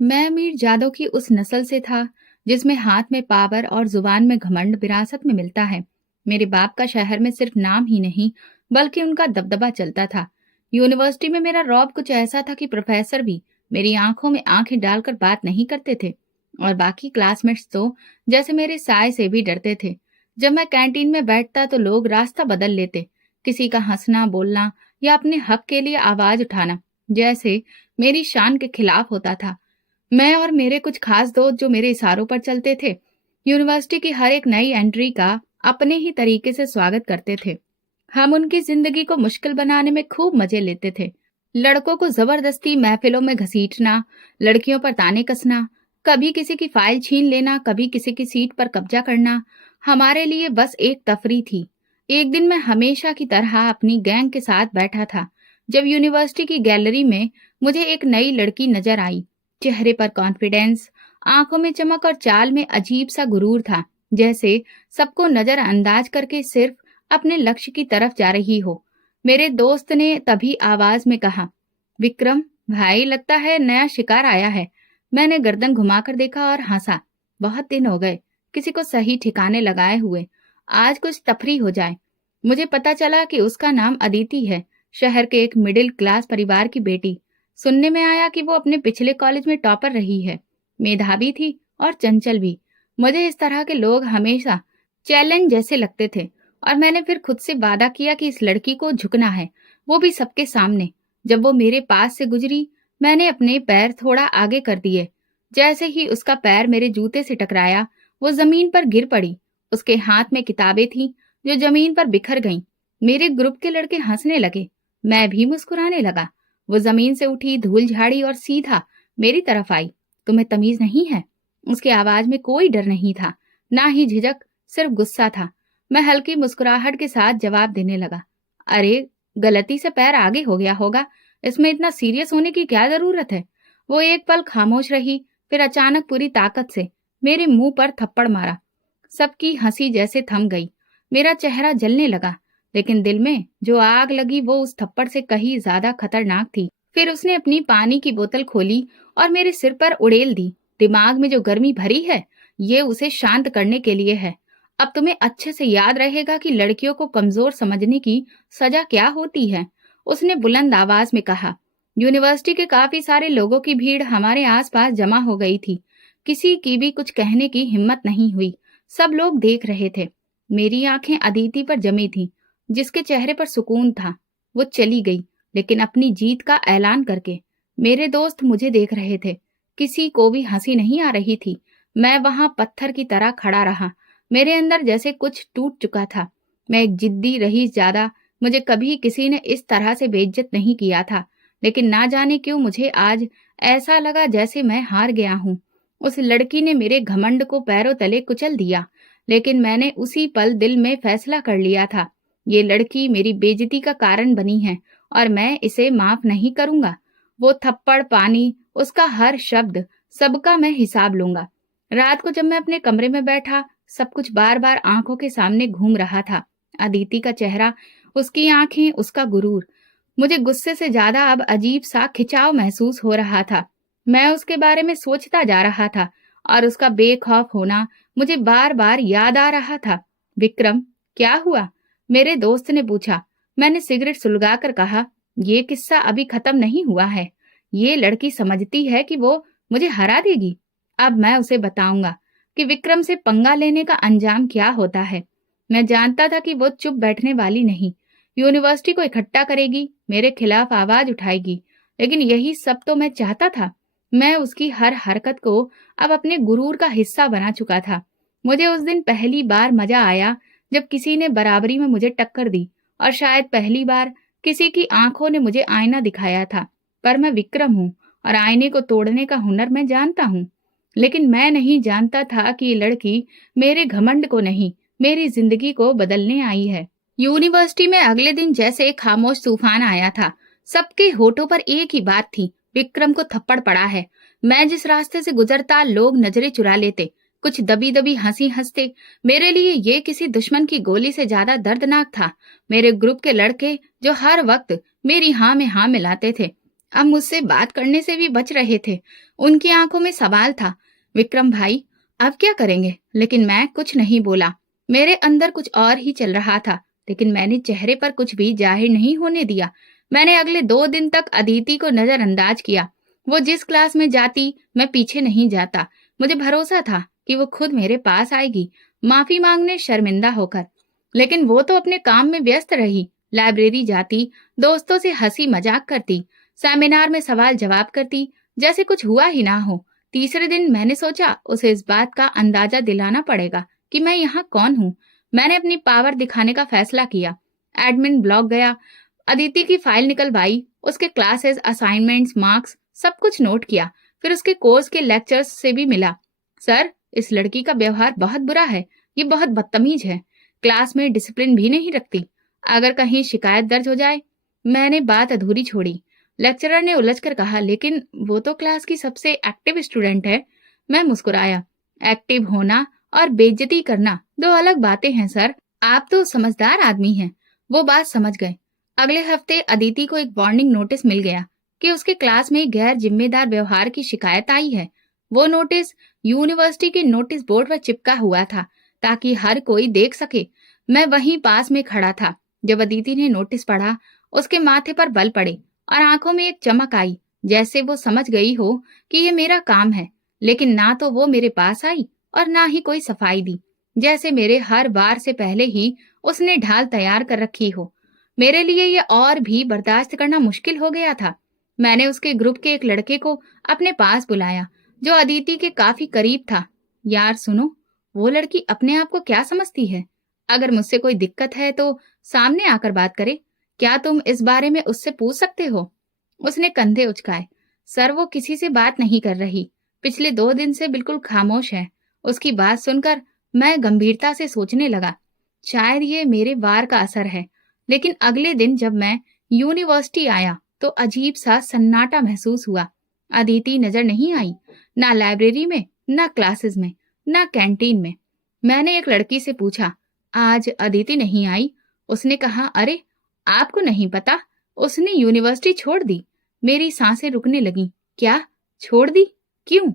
मैं मीर जादव की उस नस्ल से था जिसमें हाथ में पावर और जुबान में घमंड विरासत में मिलता है। मेरे बाप का शहर में सिर्फ नाम ही नहीं बल्कि उनका दबदबा चलता था। यूनिवर्सिटी में मेरा रौब कुछ ऐसा था कि प्रोफेसर भी मेरी आंखों में आंखें डालकर बात नहीं करते थे और बाकी क्लासमेट्स तो जैसे मेरे साय से भी डरते थे। जब मैं कैंटीन में बैठता तो लोग रास्ता बदल लेते, किसी का हंसना बोलना या अपने हक के लिए आवाज उठाना जैसे मेरी शान के खिलाफ होता था। मैं और मेरे कुछ खास दोस्त जो मेरे इशारों पर चलते थे, यूनिवर्सिटी की हर एक नई एंट्री का अपने ही तरीके से स्वागत करते थे। हम उनकी जिंदगी को मुश्किल बनाने में खूब मजे लेते थे। लड़कों को जबरदस्ती महफिलों में घसीटना, लड़कियों पर ताने कसना, कभी किसी की फाइल छीन लेना, कभी किसी की सीट पर कब्जा करना हमारे लिए बस एक तफरी थी। एक दिन मैं हमेशा की तरह अपनी गैंग के साथ बैठा था जब यूनिवर्सिटी की गैलरी में मुझे एक नई लड़की नजर आई। चेहरे पर कॉन्फिडेंस, आंखों में चमक और चाल में अजीब सा गुरूर था, जैसे सबको नजरअंदाज करके सिर्फ अपने लक्ष्य की तरफ जा रही हो। मेरे दोस्त ने तभी आवाज में कहा, विक्रम भाई, लगता है नया शिकार आया है। मैंने गर्दन घुमाकर देखा और हंसा। बहुत दिन हो गए किसी को सही ठिकाने लगाए हुए, आज कुछ तफरी हो जाए। मुझे पता चला कि उसका नाम अदिति है, शहर के एक मिडिल क्लास परिवार की बेटी। सुनने में आया कि वो अपने पिछले कॉलेज में टॉपर रही है, मेधावी थी और चंचल भी। मुझे इस तरह के लोग हमेशा चैलेंज जैसे लगते थे और मैंने फिर खुद से वादा किया कि इस लड़की को झुकना है, वो भी सबके सामने। जब वो मेरे पास से गुजरी, मैंने अपने पैर थोड़ा आगे कर दिए। जैसे ही उसका पैर मेरे जूते से टकराया, वो जमीन पर गिर पड़ी। उसके हाथ में किताबें थीं जो जमीन पर बिखर गईं। मेरे ग्रुप के लड़के हंसने लगे, मैं भी मुस्कुराने लगा। वो जमीन से उठी, धूल झाड़ी और सीधा मेरी तरफ आई। तुम्हें तमीज नहीं है? उसकी आवाज में कोई डर नहीं था, ना ही झिझक, सिर्फ गुस्सा था। मैं हल्की मुस्कुराहट के साथ जवाब देने लगा, अरे गलती से पैर आगे हो गया होगा, इसमें इतना सीरियस होने की क्या जरूरत है। वो एक पल खामोश रही, फिर अचानक पूरी ताकत से मेरे मुंह पर थप्पड़ मारा। सबकी हंसी जैसे थम गई। मेरा चेहरा जलने लगा, लेकिन दिल में जो आग लगी वो उस थप्पड़ से कहीं ज्यादा खतरनाक थी। फिर उसने अपनी पानी की बोतल खोली और मेरे सिर पर उड़ेल दी। दिमाग में जो गर्मी भरी है, ये उसे शांत करने के लिए है। अब तुम्हें अच्छे से याद रहेगा कि लड़कियों को कमजोर समझने की सजा क्या होती है, उसने बुलंद आवाज में कहा। यूनिवर्सिटी के काफी सारे लोगों की भीड़ हमारे आसपास जमा हो गई थी। किसी की भी कुछ कहने की हिम्मत नहीं हुई। सब लोग देख रहे थे। मेरी आंखें अदिति पर जमी थीं, जिसके चेहरे पर सुकून था। वो चली गई, लेकिन अपनी जीत का ऐलान करके। मेरे दोस्त मुझे देख रहे थे, किसी को भी हंसी नहीं आ रही थी। मैं वहां पत्थर की तरह खड़ा रहा। मेरे अंदर जैसे कुछ टूट चुका था। मैं एक जिद्दी रही ज्यादा। मुझे कभी किसी ने इस तरह से बेइज्जत नहीं किया था, लेकिन ना जाने क्यों मुझे आज ऐसा लगा जैसे मैं हार गया हूं। उस लड़की ने मेरे घमंड को पैरों तले कुचल दिया, लेकिन मैंने उसी पल दिल में फैसला कर लिया था, ये लड़की मेरी बेइज्जती का कारण बनी है और मैं इसे माफ नहीं करूंगा। वो थप्पड़, पानी, उसका हर शब्द, सबका मैं हिसाब लूंगा। रात को जब मैं अपने कमरे में बैठा, सब कुछ बार बार आंखों के सामने घूम रहा था। अदिति का चेहरा, उसकी आंखें, उसका गुरूर। मुझे गुस्से से ज्यादा अब अजीब सा खिंचाव महसूस हो रहा था। मैं उसके बारे में सोचता जा रहा था और उसका बेखौफ होना मुझे बार बार याद आ रहा था। विक्रम, क्या हुआ? मेरे दोस्त ने पूछा। मैंने सिगरेट सुलगाकर कहा, ये किस्सा अभी खत्म नहीं हुआ है। ये लड़की समझती है कि वो मुझे हरा देगी। अब मैं उसे बताऊंगा कि विक्रम से पंगा लेने का अंजाम क्या होता है। मैं जानता था कि वो चुप बैठने वाली नहीं, यूनिवर्सिटी को इकट्ठा करेगी, मेरे खिलाफ आवाज उठाएगी। लेकिन यही सब तो मैं चाहता था। मैं उसकी हर हरकत को अब अपने गुरूर का हिस्सा बना चुका था। मुझे उस दिन पहली बार मजा आया जब किसी ने बराबरी में मुझे टक्कर दी, और शायद पहली बार किसी की आंखों ने मुझे आईना दिखाया था। पर मैं विक्रम हूँ और आईने को तोड़ने का हुनर मैं जानता हूँ। लेकिन मैं नहीं जानता था कि ये लड़की मेरे घमंड को नहीं, मेरी जिंदगी को बदलने आई है। यूनिवर्सिटी में अगले दिन जैसे एक खामोश तूफान आया था। सबके होठों पर एक ही बात थी, विक्रम को थप्पड़ पड़ा है। मैं जिस रास्ते से गुजरता, लोग नजरें चुरा लेते, कुछ दबी दबी हंसी हंसते। मेरे लिए ये किसी दुश्मन की गोली से ज्यादा दर्दनाक था। मेरे ग्रुप के लड़के जो हर वक्त मेरी हाँ में हाँ मिलाते थे, अब मुझसे बात करने से भी बच रहे थे। उनकी आंखों में सवाल था। विक्रम भाई, अब क्या करेंगे? लेकिन मैं कुछ नहीं बोला। मेरे अंदर कुछ और ही चल रहा था, लेकिन मैंने चेहरे पर कुछ भी जाहिर नहीं होने दिया। मैंने अगले 2 दिन तक अदिति को नजरअंदाज किया। वो जिस क्लास में जाती, मैं पीछे नहीं जाता। मुझे भरोसा था कि वो खुद मेरे पास आएगी, माफी मांगने शर्मिंदा होकर। लेकिन वो तो अपने काम में व्यस्त रही। लाइब्रेरी जाती, दोस्तों से हंसी मजाक करती, सेमिनार में सवाल जवाब करती, जैसे कुछ हुआ ही ना हो। तीसरे दिन मैंने सोचा उसे इस बात का अंदाजा दिलाना पड़ेगा कि मैं यहाँ कौन हूँ। मैंने अपनी पावर दिखाने का फैसला किया। एडमिन ब्लॉक गया, अदिति की फाइल निकलवाई, उसके क्लासेस, असाइनमेंट्स, मार्क्स सब कुछ नोट किया। फिर उसके कोर्स के लेक्चर्स से भी मिला। सर, इस लड़की का व्यवहार बहुत बुरा है। ये बहुत बदतमीज है। क्लास में डिसिप्लिन भी नहीं रखती। अगर कहीं शिकायत दर्ज हो जाए। मैंने बात अधूरी छोड़ी। लेक्चरर ने उलझकर कहा, लेकिन वो तो क्लास की सबसे एक्टिव स्टूडेंट है। मैं मुस्कुराया। एक्टिव होना और बेइज्जती करना दो अलग बातें हैं सर। आप तो समझदार आदमी हैं। वो बात समझ गए। अगले हफ्ते अदिति को एक वार्निंग नोटिस मिल गया कि उसके क्लास में गैर जिम्मेदार व्यवहार की शिकायत आई है। वो नोटिस यूनिवर्सिटी के नोटिस बोर्ड पर चिपका हुआ था, ताकि हर कोई देख सके। मैं वहीं पास में खड़ा था। जब अदिति ने नोटिस पढ़ा, उसके माथे पर बल पड़े और आंखों में एक चमक आई, जैसे वो समझ गई हो कि ये मेरा काम है। लेकिन ना तो वो मेरे पास आई और ना ही कोई सफाई दी। जैसे मेरे हर बार से पहले ही उसने ढाल तैयार कर रखी हो। मेरे लिए ये और भी बर्दाश्त करना मुश्किल हो गया था। मैंने उसके ग्रुप के एक लड़के को अपने पास बुलाया, जो अदिति के काफी करीब था। यार सुनो, वो लड़की अपने आप को क्या समझती है? अगर मुझसे कोई दिक्कत है तो सामने आकर बात करे। क्या तुम इस बारे में उससे पूछ सकते हो? उसने कंधे उचकाए। सर, वो किसी से बात नहीं कर रही। पिछले 2 दिन से बिल्कुल खामोश है। उसकी बात सुनकर मैं गंभीरता से सोचने लगा, शायद ये मेरे वार का असर है। लेकिन अगले दिन जब मैं यूनिवर्सिटी आया तो अजीब सा सन्नाटा महसूस हुआ। अदिति नजर नहीं आई, ना लाइब्रेरी में, ना क्लासेस में, ना कैंटीन में। मैंने एक लड़की से पूछा, आज अदिति नहीं आई? उसने कहा, अरे आपको नहीं पता, उसने यूनिवर्सिटी छोड़ दी। मेरी सांसें रुकने लगीं। क्या? छोड़ दी? क्यों?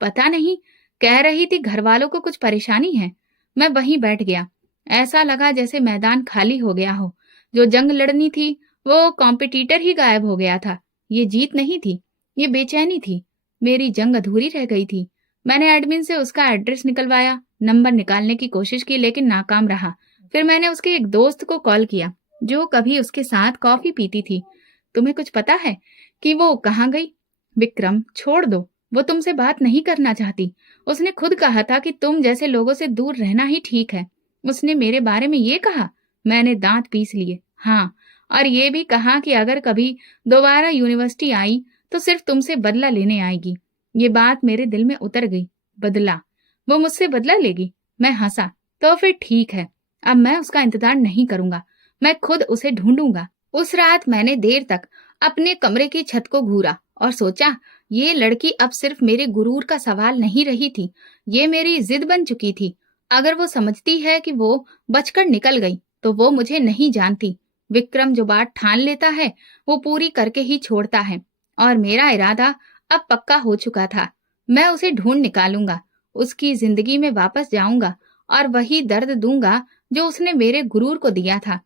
पता नहीं। कह रही थी घर वालों को कुछ परेशानी है। मैं वहीं बैठ गया। ऐसा लगा जैसे मैदान खाली हो गया हो। जो जंग लड़नी थी, वो कॉम्पिटिटर ही गायब हो गया था। ये जीत नहीं थी, ये बेचैनी थी। मेरी जंग अधूरी रह गई थी। मैंने एडमिन से उसका एड्रेस निकलवाया, नंबर निकालने की कोशिश की, लेकिन नाकाम रहा। फिर मैंने उसके एक दोस्त को कॉल किया, जो कभी उसके साथ कॉफी पीती थी। तुम्हें कुछ पता है कि वो कहाँ गई? विक्रम, छोड़ दो। वो तुमसे बात नहीं करना चाहती। उसने खुद कहा था कि तुम जैसे लोगों से दूर रहना ही ठीक है। उसने मेरे बारे में ये कहा? मैंने दांत पीस लिए। हाँ, और ये भी कहा कि अगर कभी दोबारा यूनिवर्सिटी आई तो सिर्फ तुमसे बदला लेने आएगी। ये बात मेरे दिल में उतर गई। बदला? वो मुझसे बदला लेगी? मैं हंसा। तो फिर ठीक है, अब मैं उसका इंतजार नहीं करूंगा। मैं खुद उसे ढूंढूंगा। उस रात मैंने देर तक अपने कमरे की छत को घूरा और सोचा, ये लड़की अब सिर्फ मेरे गुरूर का सवाल नहीं रही थी, ये मेरी जिद बन चुकी थी। अगर वो समझती है कि वो बचकर निकल गई, तो वो मुझे नहीं जानती। विक्रम जो बात ठान लेता है, वो पूरी करके ही छोड़ता है। और मेरा इरादा अब पक्का हो चुका था। मैं उसे ढूंढ निकालूंगा, उसकी जिंदगी में वापस जाऊंगा और वही दर्द दूंगा जो उसने मेरे गुरूर को दिया था।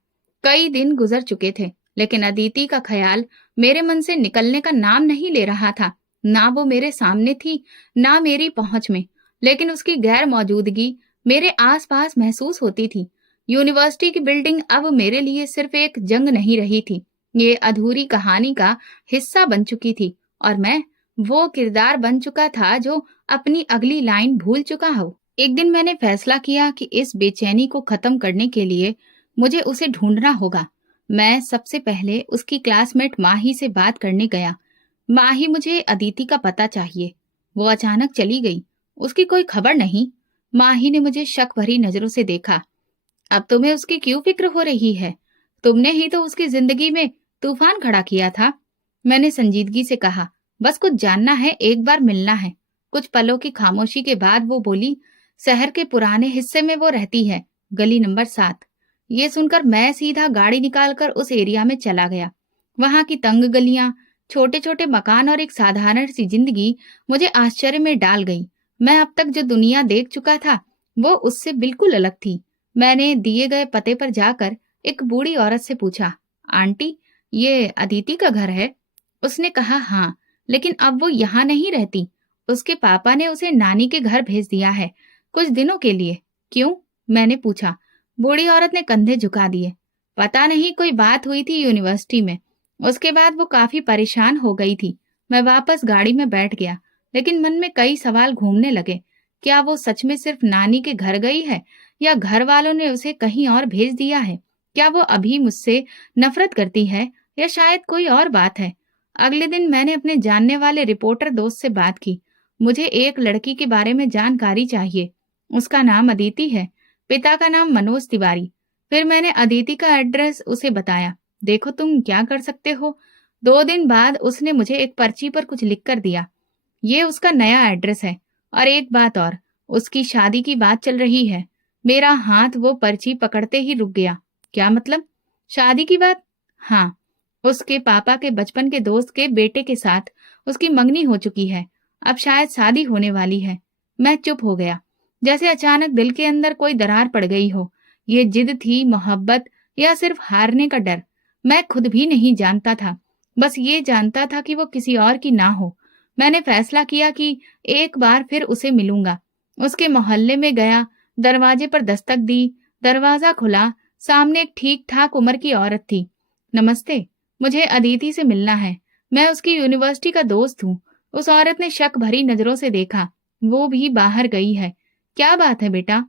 कई दिन गुजर चुके थे, लेकिन अदिति का ख्याल मेरे मन से निकलने का नाम नहीं ले रहा था। ना वो मेरे सामने थी, ना मेरी पहुंच में, लेकिन उसकी गैर मौजूदगी मेरे आसपास महसूस होती थी। यूनिवर्सिटी की बिल्डिंग अब मेरे लिए सिर्फ एक जंग नहीं रही थी, ये अधूरी कहानी का हिस्सा बन चुकी थी। और मैं वो किरदार बन चुका था जो अपनी अगली लाइन भूल चुका हो। एक दिन मैंने फैसला किया कि इस बेचैनी को खत्म करने के लिए मुझे उसे ढूंढना होगा। मैं सबसे पहले उसकी क्लासमेट माही से बात करने गया। माही, मुझे अदिति का पता चाहिए। वो अचानक चली गई, उसकी कोई खबर नहीं। माही ने मुझे शक भरी नजरों से देखा। अब तुम्हें उसकी क्यों फिक्र हो रही है? तुमने ही तो उसकी जिंदगी में तूफान खड़ा किया था। मैंने संजीदगी से कहा, बस कुछ जानना है, एक बार मिलना है। कुछ पलों की खामोशी के बाद वो बोली, शहर के पुराने हिस्से में वो रहती है, गली नंबर 7। ये सुनकर मैं सीधा गाड़ी निकालकर उस एरिया में चला गया। वहां की तंग गलियां, छोटे छोटे मकान और एक साधारण सी जिंदगी मुझे आश्चर्य में डाल गई। मैं अब तक जो दुनिया देख चुका था वो उससे बिल्कुल अलग थी। मैंने दिए गए पते पर जाकर एक बूढ़ी औरत से पूछा, आंटी, ये अदिति का घर है? उसने कहा हाँ, लेकिन अब वो यहाँ नहीं रहती। उसके पापा ने उसे नानी के घर भेज दिया है, कुछ दिनों के लिए। क्यों? मैंने पूछा। बूढ़ी औरत ने कंधे झुका दिए। पता नहीं, कोई बात हुई थी यूनिवर्सिटी में। उसके बाद वो काफी परेशान हो गई थी। मैं वापस गाड़ी में बैठ गया, लेकिन मन में कई सवाल घूमने लगे। क्या वो सच में सिर्फ नानी के घर गई है, या घर वालों ने उसे कहीं और भेज दिया है? क्या वो अभी मुझसे नफरत करती है, या शायद कोई और बात है? अगले दिन मैंने अपने जानने वाले रिपोर्टर दोस्त से बात की। मुझे एक लड़की के बारे में जानकारी चाहिए। उसका नाम अदिति है, पिता का नाम मनोज तिवारी। फिर मैंने अदिति का एड्रेस उसे बताया। देखो तुम क्या कर सकते हो। 2 दिन बाद उसने मुझे एक पर्ची पर कुछ लिख कर दिया। ये उसका नया एड्रेस है। और एक बात और, उसकी शादी की बात चल रही है। मेरा हाथ वो पर्ची पकड़ते ही रुक गया। क्या मतलब? शादी की बात? हाँ, उसके पापा के बचपन के दोस्त के बेटे के साथ उसकी मंगनी हो चुकी है। अब शायद शादी होने वाली है। मैं चुप हो गया, जैसे अचानक दिल के अंदर कोई दरार पड़ गई हो। ये जिद थी, मोहब्बत, या सिर्फ हारने का डर? मैं खुद भी नहीं जानता था। बस ये जानता था कि वो किसी और की ना हो। मैंने फैसला किया कि एक बार फिर उसे मिलूंगा। उसके मोहल्ले में गया, दरवाजे पर दस्तक दी। दरवाजा खुला। सामने एक ठीक ठाक उम्र की औरत थी। नमस्ते, मुझे अदिति से मिलना है। मैं उसकी यूनिवर्सिटी का दोस्त हूँ। उस औरत ने शक भरी नजरों से देखा। वो भी बाहर गई है। क्या बात है बेटा?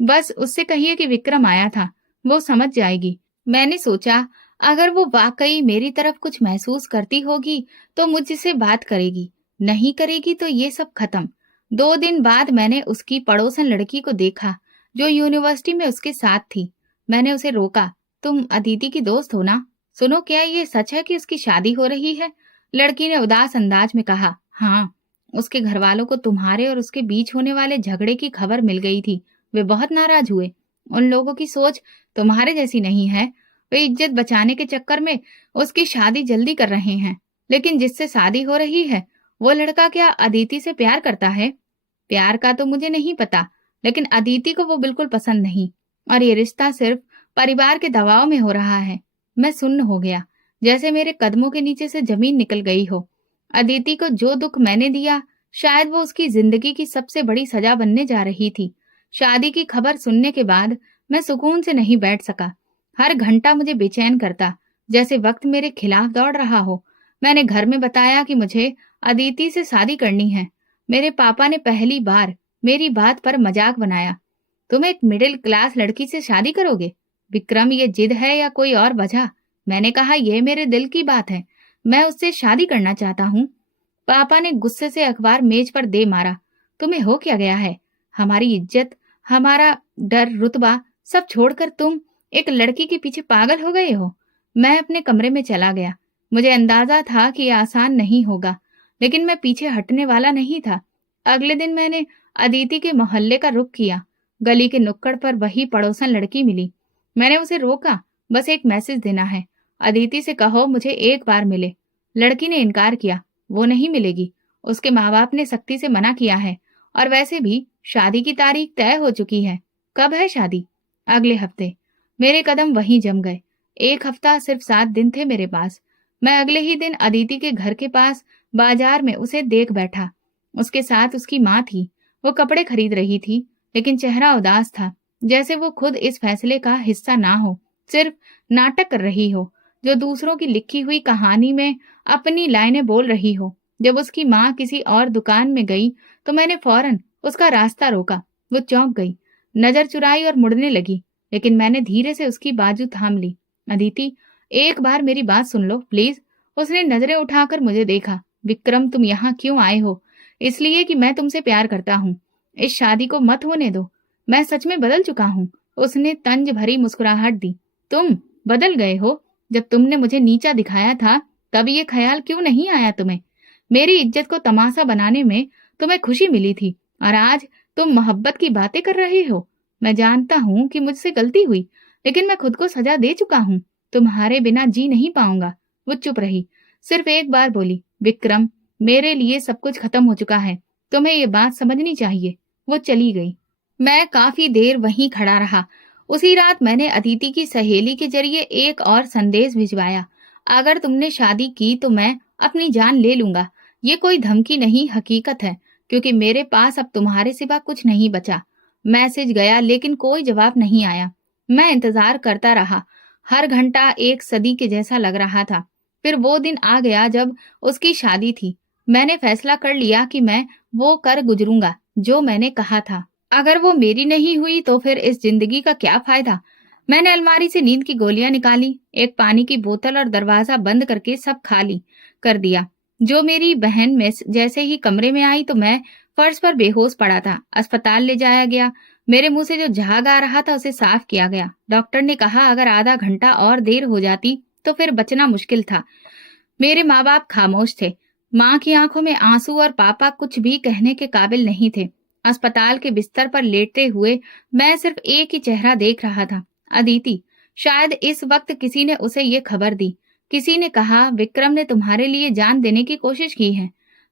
बस उससे कहिए कि विक्रम आया था, वो समझ जाएगी। मैंने सोचा, अगर वो वाकई मेरी तरफ कुछ महसूस करती होगी तो मुझसे बात करेगी, नहीं करेगी तो ये सब खत्म। 2 दिन बाद मैंने उसकी पड़ोसन लड़की को देखा, जो यूनिवर्सिटी में उसके साथ थी। मैंने उसे रोका। तुम अदिति की दोस्त हो ना? सुनो, क्या ये सच है कि उसकी शादी हो रही है? लड़की ने उदास अंदाज में कहा, हाँ। उसके घर वालों को तुम्हारे और उसके बीच होने वाले झगड़े की खबर मिल गई थी। वे बहुत नाराज हुए। उन लोगों की सोच तुम्हारे जैसी नहीं है। वे इज्जत बचाने के चक्कर में उसकी शादी जल्दी कर रहे हैं। लेकिन जिससे शादी हो रही है, वो लड़का क्या अदिति से प्यार करता है? प्यार का तो मुझे नहीं पता, लेकिन अदिति को वो बिल्कुल पसंद नहीं। और ये रिश्ता सिर्फ परिवार के दबाव में हो रहा है। मैं सुन्न हो गया, जैसे मेरे कदमों के नीचे से जमीन निकल गई हो। अदिति को जो दुख मैंने दिया, शायद वो उसकी जिंदगी की सबसे बड़ी सजा बनने जा रही थी। शादी की खबर सुनने के बाद मैं सुकून से नहीं बैठ सका। हर घंटा मुझे बेचैन करता, जैसे वक्त मेरे खिलाफ दौड़ रहा हो। मैंने घर में बताया कि मुझे अदिति से शादी करनी है। मेरे पापा ने पहली बार मेरी बात पर मजाक बनाया। तुम एक मिडिल क्लास लड़की से शादी करोगे? विक्रम, ये जिद है या कोई और वजह? मैंने कहा, यह मेरे दिल की बात है। मैं उससे शादी करना चाहता हूँ। पापा ने गुस्से से अखबार मेज पर दे मारा। तुम्हें हो क्या गया है? हमारी इज्जत, हमारा डर, रुतबा सब छोड़कर तुम एक लड़की के पीछे पागल हो गए हो? मैं अपने कमरे में चला गया। मुझे अंदाजा था कि यह आसान नहीं होगा, लेकिन मैं पीछे हटने वाला नहीं था। अगले दिन मैंने अदिति के मोहल्ले का रुख किया। गली के नुक्कड़ पर वही पड़ोसन लड़की मिली। मैंने उसे रोका। बस एक मैसेज देना है। अदिति से कहो मुझे एक बार मिले। लड़की ने इनकार किया। वो नहीं मिलेगी। उसके माँ बाप ने सख्ती से मना किया है। और वैसे भी शादी की तारीख तय हो चुकी है। कब है शादी? अगले हफ्ते। मेरे कदम वहीं जम गए। एक हफ्ता सिर्फ 7 दिन थे मेरे पास। मैं अगले ही दिन अदिति के घर के पास बाजार में उसे देख बैठा। उसके साथ उसकी माँ थी। वो कपड़े खरीद रही थी, लेकिन चेहरा उदास था, जैसे वो खुद इस फैसले का हिस्सा ना हो, सिर्फ नाटक कर रही हो, जो दूसरों की लिखी हुई कहानी में अपनी लाइनें बोल रही हो। जब उसकी माँ किसी और दुकान में गई तो मैंने फौरन उसका रास्ता रोका। वो चौंक गई, नजर चुराई और मुड़ने लगी, लेकिन मैंने धीरे से उसकी बाजू थाम ली। अदिति, एक बार मेरी बात सुन लो प्लीज। उसने नजरें उठाकर मुझे देखा। विक्रम, तुम यहाँ क्यों आए हो? इसलिए कि मैं तुमसे प्यार करता हूँ। इस शादी को मत होने दो। मैं सच में बदल चुका हूँ। उसने तंज भरी मुस्कुराहट दी। तुम बदल गए हो? जब तुमने मुझे नीचा दिखाया था, तब ये ख्याल क्यों नहीं आया तुम्हें? मेरी इज्जत को तमाशा बनाने में तुम्हें खुशी मिली थी, और आज तुम मोहब्बत की बातें कर रहे हो। मैं जानता हूँ कि मुझसे गलती हुई, लेकिन मैं खुद को सजा दे चुका हूँ। तुम्हारे बिना जी नहीं पाऊंगा। वो चुप रही। सिर्फ एक बार बोली, विक्रम, मेरे लिए सब कुछ खत्म हो चुका है, तुम्हें ये बात समझनी चाहिए। वो चली गई। मैं काफी देर वहीं खड़ा रहा। उसी रात मैंने अदिति की सहेली के जरिए एक और संदेश भिजवाया, अगर तुमने शादी की तो मैं अपनी जान ले लूंगा। ये कोई धमकी नहीं, हकीकत है, क्योंकि मेरे पास अब तुम्हारे सिवा कुछ नहीं बचा। मैसेज गया लेकिन कोई जवाब नहीं आया। मैं इंतजार करता रहा। हर घंटा एक सदी के जैसा लग रहा था। फिर वो दिन आ गया जब उसकी शादी थी। मैंने फैसला कर लिया कि मैं वो कर गुजरूंगा जो मैंने कहा था। अगर वो मेरी नहीं हुई तो फिर इस जिंदगी का क्या फायदा। मैंने अलमारी से नींद की गोलियां निकाली, एक पानी की बोतल और दरवाजा बंद करके सब खाली कर दिया। जो मेरी बहन में जैसे ही कमरे में आई तो मैं फर्श पर बेहोश पड़ा था। अस्पताल ले जाया गया। मेरे मुंह से जो झाग आ रहा था उसे साफ किया गया। डॉक्टर ने कहा अगर आधा घंटा और देर हो जाती तो फिर बचना मुश्किल था। मेरे माँ बाप खामोश थे। माँ की आंखों में आंसू और पापा कुछ भी कहने के काबिल नहीं थे। अस्पताल के बिस्तर पर लेटते हुए मैं सिर्फ एक ही चेहरा देख रहा था, अदिति। शायद इस वक्त किसी ने उसे ये खबर दी। किसी ने कहा विक्रम ने तुम्हारे लिए जान देने की कोशिश की है।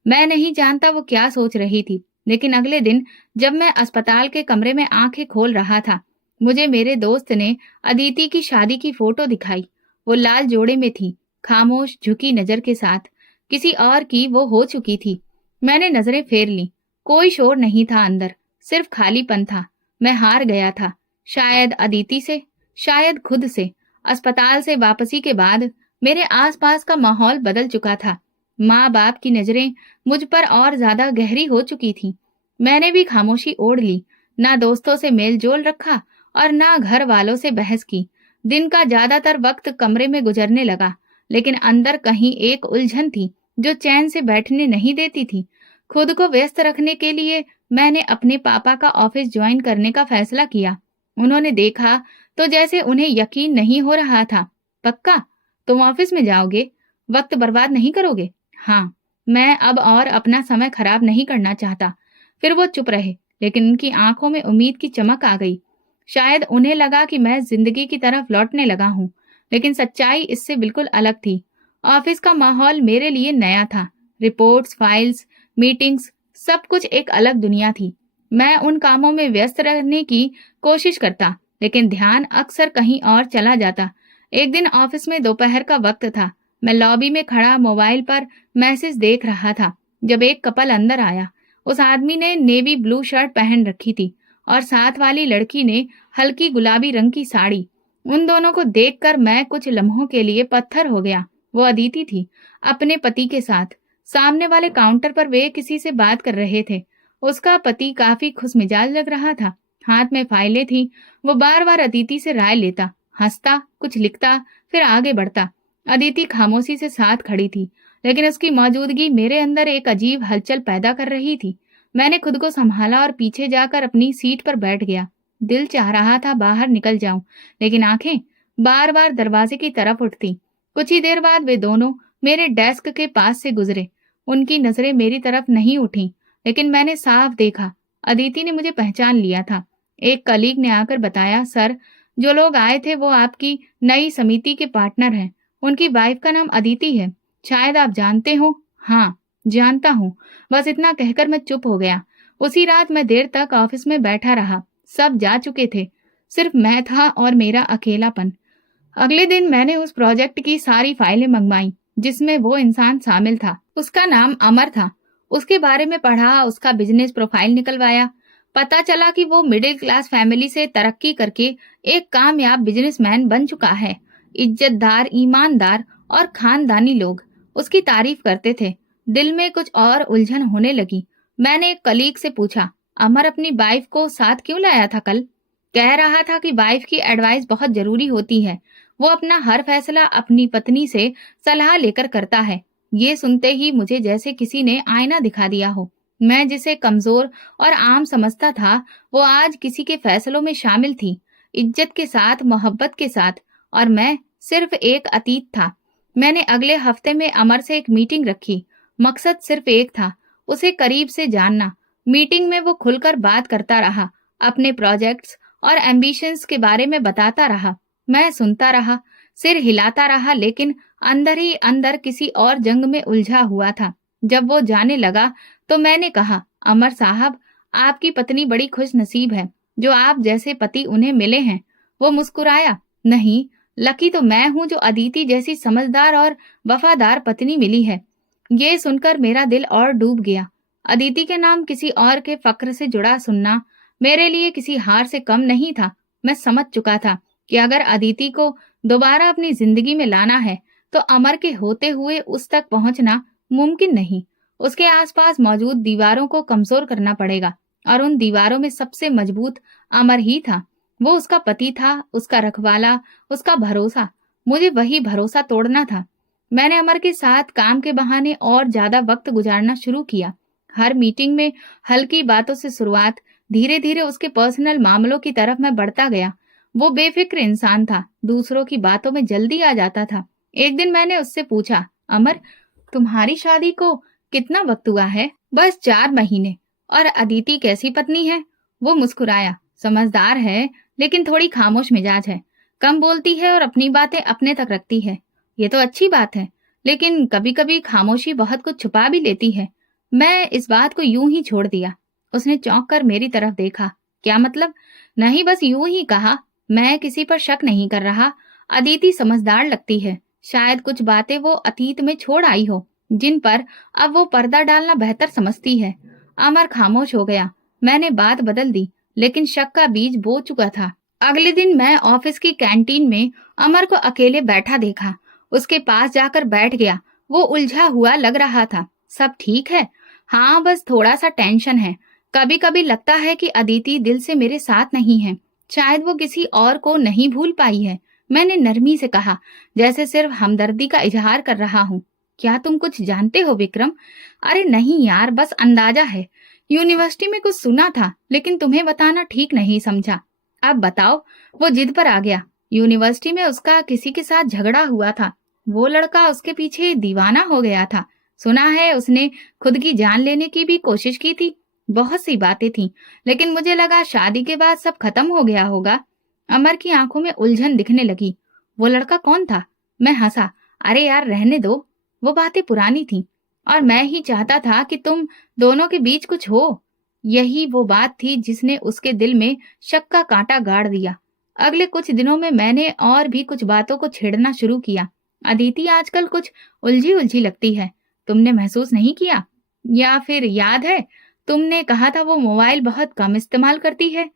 मैं नहीं जानता वो क्या सोच रही थी, लेकिन अगले दिन जब मैं अस्पताल के कमरे में आंखें खोल रहा था, मुझे मेरे दोस्त ने अदिति की शादी की फोटो दिखाई। वो लाल जोड़े में थी, खामोश झुकी नजर के साथ। किसी और की वो हो चुकी थी। मैंने नजरें फेर ली। कोई शोर नहीं था अंदर, सिर्फ खालीपन था। मैं हार गया था, शायद अदिति से, शायद खुद से। अस्पताल से वापसी के बाद मेरे आसपास का माहौल बदल चुका था। माँ बाप की नजरें मुझ पर और ज्यादा गहरी हो चुकी थी। मैंने भी खामोशी ओढ़ ली, ना दोस्तों से मेल जोल रखा और ना घर वालों से बहस की। दिन का ज्यादातर वक्त कमरे में गुजरने लगा, लेकिन अंदर कहीं एक उलझन थी जो चैन से बैठने नहीं देती थी। खुद को व्यस्त रखने के लिए मैंने अपने पापा का ऑफिस ज्वाइन करने का फैसला किया। उन्होंने देखा तो जैसे उन्हें यकीन नहीं हो रहा था। पक्का? तुम ऑफिस में जाओगे? वक्त बर्बाद नहीं करोगे? हाँ। मैं अब और अपना समय खराब नहीं करना चाहता। फिर वो चुप रहे, लेकिन उनकी आंखों में उम्मीद की चमक आ गई। शायद उन्हें लगा कि मैं जिंदगी की तरफ लौटने लगा हूँ, लेकिन सच्चाई इससे बिल्कुल अलग थी। ऑफिस का माहौल मेरे लिए नया था। रिपोर्ट्स, फाइल्स, मीटिंग्स, सब कुछ एक अलग दुनिया थी। मैं उन कामों में व्यस्त रहने की कोशिश करता, लेकिन ध्यान अक्सर कहीं और चला जाता। एक दिन ऑफिस में दोपहर का वक्त था। मैं लॉबी में खड़ा मोबाइल पर मैसेज देख रहा था जब एक कपल अंदर आया। उस आदमी ने नेवी ब्लू शर्ट पहन रखी थी और साथ वाली लड़की ने हल्की गुलाबी रंग की साड़ी। उन दोनों को देखकर मैं कुछ लम्हों के लिए पत्थर हो गया। वो अदिति थी, अपने पति के साथ। सामने वाले काउंटर पर वे किसी से बात कर रहे थे। उसका पति काफी खुशमिजाज लग रहा था। हाथ में फाइलें थी। वो बार बार अदिति से राय लेता, हंसता, कुछ लिखता, फिर आगे बढ़ता। अदिति खामोशी से साथ खड़ी थी, लेकिन उसकी मौजूदगी मेरे अंदर एक अजीब हलचल पैदा कर रही थी। मैंने खुद को संभाला और पीछे जाकर अपनी सीट पर बैठ गया। दिल चाह रहा था बाहर निकल जाऊं, लेकिन आंखें बार बार दरवाजे की तरफ उठती। कुछ ही देर बाद वे दोनों मेरे डेस्क के पास से गुजरे। उनकी नजरें मेरी तरफ नहीं उठी, लेकिन मैंने साफ देखा, अदिति ने मुझे पहचान लिया था। एक कलीग ने आकर बताया, सर, जो लोग आए थे वो आपकी नई समिति के पार्टनर हैं। उनकी वाइफ का नाम अदिति है। शायद आप जानते हो। हाँ, जानता हूँ। बस इतना कहकर मैं चुप हो गया। उसी रात मैं देर तक ऑफिस में बैठा रहा। सब जा चुके थे, सिर्फ मैं था और मेरा अकेलापन। अगले दिन मैंने उस प्रोजेक्ट की सारी फाइलें मंगवाई जिसमें वो इंसान शामिल था। उसका नाम अमर था। उसके बारे में पढ़ा, उसका बिजनेस प्रोफाइल निकलवाया। पता चला कि वो मिडिल क्लास फैमिली से तरक्की करके एक कामयाब बिजनेसमैन बन चुका है। इज्जतदार, ईमानदार और खानदानी लोग उसकी तारीफ करते थे। दिल में कुछ और उलझन होने लगी। मैंने एक कलीग से पूछा, अमर अपनी वाइफ को साथ क्यों लाया था कल? कह रहा था कि वाइफ की एडवाइस बहुत जरूरी होती है। वो अपना हर फैसला अपनी पत्नी से सलाह लेकर करता है। ये सुनते ही मुझे जैसे किसी ने आईना दिखा दिया हो। मैं जिसे कमजोर और आम समझता था, वो आज किसी के फैसलों में शामिल थी, इज्जत के साथ, मोहब्बत के साथ, और मैं सिर्फ एक अतीत था। मैंने अगले हफ्ते में अमर से एक मीटिंग रखी। मकसद सिर्फ एक था, उसे करीब से जानना। मीटिंग में वो खुलकर बात करता रहा, अपने प्रोजेक्ट्स और एम्बिशंस के बारे में बताता रहा। मैं सुनता रहा। सिर हिलाता रहा, लेकिन अंदर ही अंदर किसी और जंग में उलझा हुआ था। जब वो जाने लगा तो मैंने कहा, अमर साहब, आपकी पत्नी बड़ी खुशनसीब है जो आप जैसे पति उन्हें मिले हैं। वो मुस्कुराया। नहीं, लकी तो मैं हूं जो अदिति जैसी समझदार और वफादार पत्नी मिली है। ये सुनकर मेरा दिल और डूब गया। अदिति के नाम किसी और के फक्र से जुड़ा सुनना मेरे लिए किसी हार से कम नहीं था। मैं समझ चुका था कि अगर अदिति को दोबारा अपनी जिंदगी में लाना है तो अमर के होते हुए उस तक पहुंचना मुमकिन नहीं। उसके आसपास मौजूद दीवारों को कमजोर करना पड़ेगा, और उन दीवारों में सबसे मजबूत अमर ही था। वो उसका पति था, उसका रखवाला, उसका भरोसा। मुझे वही भरोसा तोड़ना था। मैंने अमर के साथ काम के बहाने और ज्यादा वक्त गुजारना शुरू किया। हर मीटिंग में हल्की बातों से शुरुआत, धीरे धीरे उसके पर्सनल मामलों की तरफ मैं बढ़ता गया। वो बेफिक्र इंसान था, दूसरों की बातों में जल्दी आ जाता था। एक दिन मैंने उससे पूछा, अमर, तुम्हारी शादी को कितना वक्त हुआ है? बस 4 महीने। और अदिति कैसी पत्नी है? वो मुस्कुराया। समझदार है, लेकिन थोड़ी खामोश मिजाज है। कम बोलती है और अपनी बातें अपने तक रखती है। ये तो अच्छी बात है, लेकिन कभी कभी खामोशी बहुत कुछ छुपा भी लेती है। मैं इस बात को यूं ही छोड़ दिया। उसने चौंक कर मेरी तरफ देखा। क्या मतलब? नहीं, बस यूं ही कहा। मैं किसी पर शक नहीं कर रहा। अदिति समझदार लगती है। शायद कुछ बातें वो अतीत में छोड़ आई हो, जिन पर अब वो पर्दा डालना बेहतर समझती है। अमर खामोश हो गया। मैंने बात बदल दी, लेकिन शक का बीज बो चुका था। अगले दिन मैं ऑफिस की कैंटीन में अमर को अकेले बैठा देखा। उसके पास जाकर बैठ गया। वो उलझा हुआ लग रहा था। सब ठीक है? हाँ, बस थोड़ा सा टेंशन है। कभी कभी लगता है कि अदिति दिल से मेरे साथ नहीं है। शायद वो किसी और को नहीं भूल पाई है। मैंने नरमी से कहा, जैसे सिर्फ हमदर्दी का इजहार कर रहा हूँ। क्या तुम कुछ जानते हो विक्रम? अरे नहीं यार, बस अंदाजा है। यूनिवर्सिटी में कुछ सुना था, लेकिन तुम्हें बताना ठीक नहीं समझा। अब बताओ। वो जिद पर आ गया। यूनिवर्सिटी में उसका किसी के साथ झगड़ा हुआ था। वो लड़का उसके पीछे दीवाना हो गया था। सुना है उसने खुद की जान लेने की भी कोशिश की थी। बहुत सी बातें थी, लेकिन मुझे लगा शादी के बाद सब खत्म हो गया होगा। अमर की आंखों में उलझन दिखने लगी। वो लड़का कौन था? मैं हंसा। अरे यार, रहने दो। वो बातें पुरानी थी, और मैं ही चाहता था कि तुम दोनों के बीच कुछ हो। यही वो बात थी जिसने उसके दिल में शक का कांटा गाड़ दिया। अगले कुछ दिनों में मैंने और भी कुछ बातों को छेड़ना शुरू किया। अदिति आजकल कुछ उलझी उलझी लगती है। तुमने महसूस नहीं किया? या फिर याद है, तुमने कहा था वो मोबाइल बहुत कम इस्तेमाल करती है।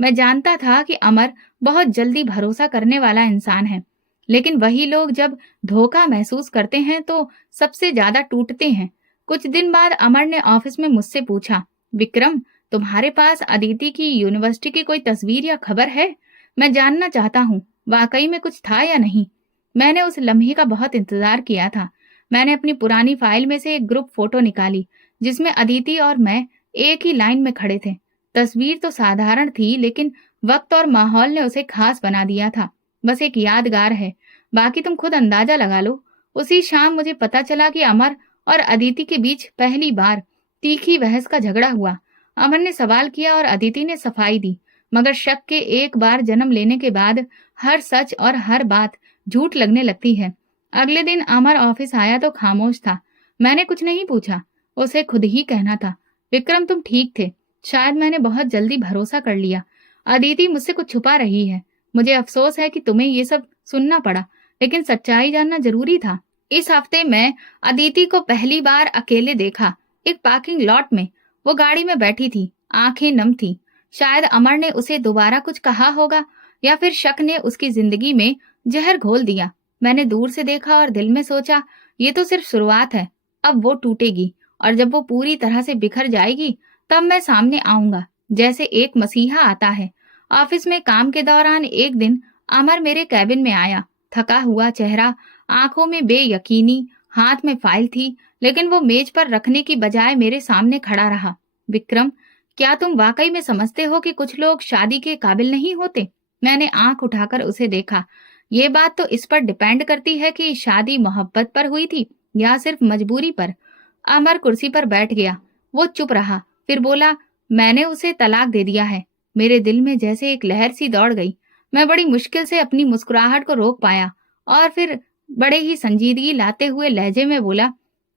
मैं जानता था कि अमर बहुत जल्दी भरोसा करने वाला इंसान है, लेकिन वही लोग जब धोखा महसूस करते हैं तो सबसे ज्यादा टूटते हैं। कुछ दिन बाद अमर ने ऑफिस में मुझसे पूछा, विक्रम, तुम्हारे पास अदिति की यूनिवर्सिटी की कोई तस्वीर या खबर है? मैं जानना चाहता हूँ, वाकई में कुछ था या नहीं। मैंने उस लम्हे का बहुत इंतजार किया था। मैंने अपनी पुरानी फाइल में से एक ग्रुप फोटो निकाली, जिसमें अदिति और मैं एक ही लाइन में खड़े थे। तस्वीर तो साधारण थी, लेकिन वक्त और माहौल ने उसे खास बना दिया था। बस एक यादगार है, बाकी तुम खुद अंदाजा लगा लो। उसी शाम मुझे पता चला कि अमर और अदिति के बीच पहली बार तीखी बहस का झगड़ा हुआ। अमर ने सवाल किया और अदिति ने सफाई दी, मगर शक के एक बार जन्म लेने के बाद हर सच और हर बात झूठ लगने लगती है। अगले दिन अमर ऑफिस आया तो खामोश था। मैंने कुछ नहीं पूछा, उसे खुद ही कहना था, विक्रम, तुम ठीक थे। शायद मैंने बहुत जल्दी भरोसा कर लिया। अदिति मुझसे कुछ छुपा रही है। मुझे अफसोस है कि तुम्हें ये सब सुनना पड़ा, लेकिन सच्चाई जानना जरूरी था। इस हफ्ते मैं अदिति को पहली बार अकेले देखा, एक पार्किंग लॉट में। वो गाड़ी में बैठी थी, आंखें नम थी। शायद अमर ने उसे दोबारा कुछ कहा होगा, या फिर शक ने उसकी जिंदगी में जहर घोल दिया। मैंने दूर से देखा और दिल में सोचा, ये तो सिर्फ शुरुआत है। अब वो टूटेगी, और जब वो पूरी तरह से बिखर जाएगी तब मैं सामने आऊंगा, जैसे एक मसीहा आता है। ऑफिस में काम के दौरान एक दिन अमर मेरे कैबिन में आया। थका हुआ चेहरा, आंखों में बेयकीनी, हाथ में फाइल थी, लेकिन वो मेज पर रखने की बजाय मेरे सामने खड़ा रहा। विक्रम, क्या तुम वाकई में समझते हो कि कुछ लोग शादी के काबिल नहीं होते? मैंने आंख उठाकर उसे देखा। ये बात तो इस पर डिपेंड करती है कि शादी मोहब्बत पर हुई थी या सिर्फ मजबूरी पर। अमर कुर्सी पर बैठ गया। वो चुप रहा, फिर बोला, मैंने उसे तलाक दे दिया है। मेरे दिल में जैसे एक लहर सी दौड़ गई। मैं बड़ी मुश्किल से अपनी मुस्कुराहट को रोक पाया और फिर बड़े ही संजीदगी लाते हुए लहजे में बोला,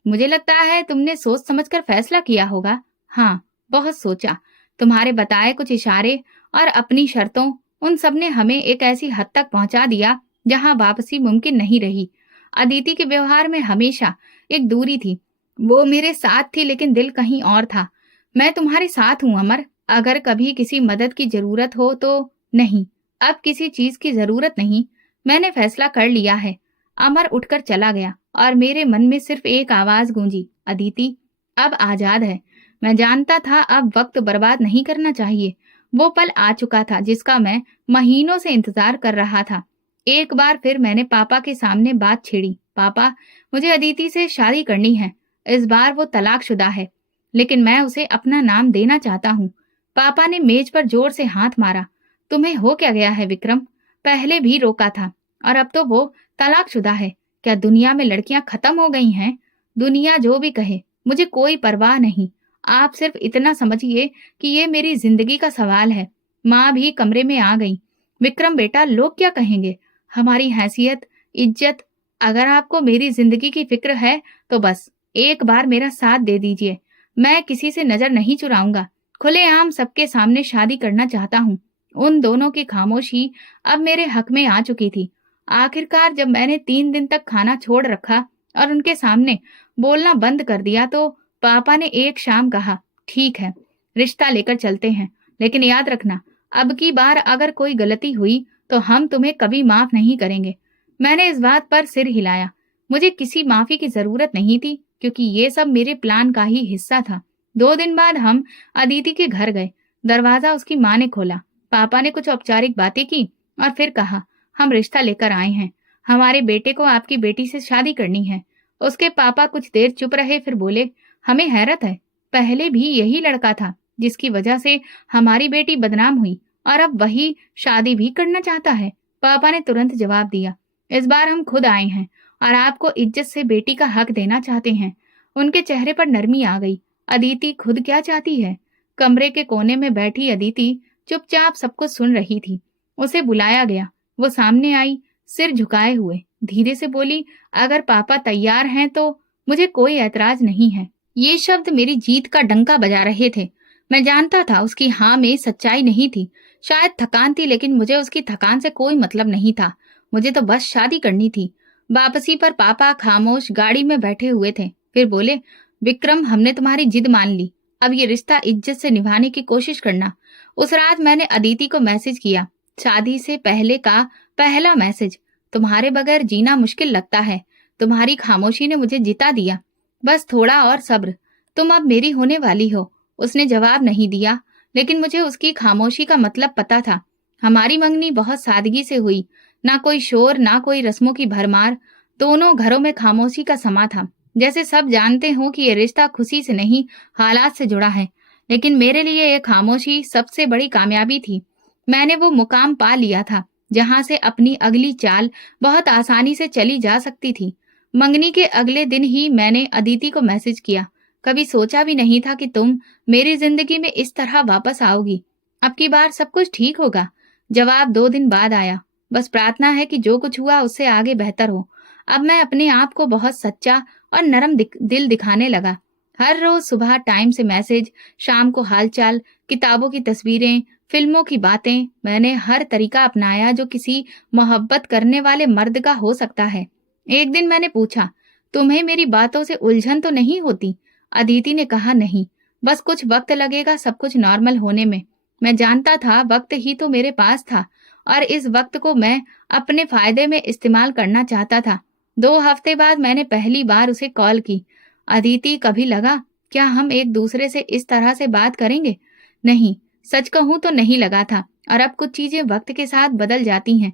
मुझे लगता है तुमने सोच समझकर फैसला किया होगा। हाँ, बहुत सोचा। तुम्हारे बताए कुछ इशारे और अपनी शर्तों, उन सब ने हमें एक ऐसी हद तक पहुंचा दिया जहां वापसी मुमकिन नहीं रही। अदिति के व्यवहार में हमेशा एक दूरी थी। वो मेरे साथ थी लेकिन दिल कहीं और था। मैं तुम्हारे साथ हूं अमर, अगर कभी किसी मदद की जरूरत हो तो। नहीं, अब किसी चीज की जरूरत नहीं। मैंने फैसला कर लिया है। अमर उठकर चला गया और मेरे मन में सिर्फ एक आवाज गूंजी, अदिति अब आजाद है। मैं जानता था अब वक्त बर्बाद नहीं करना चाहिए। वो पल आ चुका था जिसका मैं महीनों से इंतजार कर रहा था। एक बार फिर मैंने पापा के सामने बात छेड़ी, पापा मुझे अदिति से शादी करनी है। इस बार वो तलाकशुदा है, लेकिन मैं उसे अपना नाम देना चाहता हूँ। पापा ने मेज पर जोर से हाथ मारा। तुम्हें हो क्या गया है विक्रम? पहले भी रोका था और अब तो वो तलाकशुदा है। क्या दुनिया में लड़कियां खत्म हो गई हैं? दुनिया जो भी कहे, मुझे कोई परवाह नहीं। आप सिर्फ इतना समझिए कि ये मेरी जिंदगी का सवाल है। माँ भी कमरे में आ गई। विक्रम बेटा, लोग क्या कहेंगे? हमारी हैसियत, इज्जत। अगर आपको मेरी जिंदगी की फिक्र है तो बस एक बार मेरा साथ दे दीजिए। मैं किसी से नजर नहीं चुराऊंगा। खुलेआम सबके सामने शादी करना चाहता हूँ। उन दोनों की खामोशी अब मेरे हक में आ चुकी थी। आखिरकार जब मैंने 3 दिन तक खाना छोड़ रखा और उनके सामने बोलना बंद कर दिया तो पापा ने एक शाम कहा, ठीक है, रिश्ता लेकर चलते हैं, लेकिन याद रखना, अब की बार अगर कोई गलती हुई तो हम तुम्हें कभी माफ नहीं करेंगे। मैंने इस बात पर सिर हिलाया। मुझे किसी माफी की जरूरत नहीं थी, क्योंकि ये सब मेरे प्लान का ही हिस्सा था। 2 दिन बाद हम अदिति के घर गए। दरवाजा उसकी माँ ने खोला। पापा ने कुछ औपचारिक बातें की और फिर कहा, हम रिश्ता लेकर आए हैं। हमारे बेटे को आपकी बेटी से शादी करनी है। उसके पापा कुछ देर चुप रहे, फिर बोले, हमें हैरत है, पहले भी यही लड़का था जिसकी वजह से हमारी बेटी बदनाम हुई और अब वही शादी भी करना चाहता है। पापा ने तुरंत जवाब दिया, इस बार हम खुद आए हैं और आपको इज्जत से बेटी का हक देना चाहते हैं। उनके चेहरे पर नरमी आ गई। अदिति खुद क्या चाहती है? कमरे के कोने में बैठी अदिति चुपचाप सब कुछ सुन रही थी। उसे बुलाया गया। वो सामने आई, सिर झुकाए हुए धीरे से बोली, अगर पापा तैयार हैं तो मुझे कोई ऐतराज नहीं है। ये शब्द मेरी जीत का डंका बजा रहे थे। मैं जानता था उसकी हाँ में सच्चाई नहीं थी, शायद थकान थी, लेकिन मुझे उसकी थकान से कोई मतलब नहीं था। मुझे तो बस शादी करनी थी। वापसी पर पापा खामोश गाड़ी में बैठे हुए थे। फिर बोले, विक्रम, हमने तुम्हारी जिद मान ली। अब ये रिश्ता इज्जत से निभाने की कोशिश करना। उस रात मैंने अदिति को मैसेज किया, शादी से पहले का पहला मैसेज। तुम्हारे बगैर जीना मुश्किल लगता है। तुम्हारी खामोशी ने मुझे जिता दिया। बस थोड़ा और सब्र, तुम अब मेरी होने वाली हो। उसने जवाब नहीं दिया, लेकिन मुझे उसकी खामोशी का मतलब पता था। हमारी मंगनी बहुत सादगी से हुई, ना कोई शोर, ना कोई रस्मों की भरमार। दोनों घरों में खामोशी का समा था, जैसे सब जानते हो कि ये रिश्ता खुशी से नहीं, हालात से जुड़ा है। लेकिन मेरे लिए ये खामोशी सबसे बड़ी कामयाबी थी। मैंने वो मुकाम पा लिया था जहां से अपनी अगली चाल बहुत आसानी से चली जा सकती थी। मंगनी के अगले दिन ही मैंने अदिति को मैसेज किया, कभी सोचा भी नहीं था कि तुम मेरी जिंदगी में इस तरह वापस आओगी। अब की बार सब कुछ ठीक होगा। जवाब 2 दिन बाद आया, बस प्रार्थना है कि जो कुछ हुआ उससे आगे बेहतर हो। अब मैं अपने आप को बहुत सच्चा और नरम दिल दिखाने लगा। हर रोज सुबह टाइम से मैसेज, शाम को हालचाल, किताबों की तस्वीरें, फिल्मों की बातें। मैंने हर तरीका अपनाया जो किसी मोहब्बत करने वाले मर्द का हो सकता है। एक दिन मैंने पूछा, तुम्हें मेरी बातों से उलझन तो नहीं होती? अदिति ने कहा, नहीं, बस कुछ वक्त लगेगा सब कुछ नॉर्मल होने में। मैं जानता था वक्त ही तो मेरे पास था और इस वक्त को मैं अपने फायदे में इस्तेमाल करना चाहता था। 2 हफ्ते बाद मैंने पहली बार उसे कॉल की। अदिति, कभी लगा क्या हम एक दूसरे से इस तरह से बात करेंगे? नहीं, सच कहूं तो नहीं लगा था, और अब कुछ चीजें वक्त के साथ बदल जाती हैं।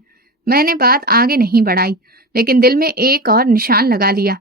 मैंने बात आगे नहीं बढ़ाई, लेकिन दिल में एक और निशान लगा लिया।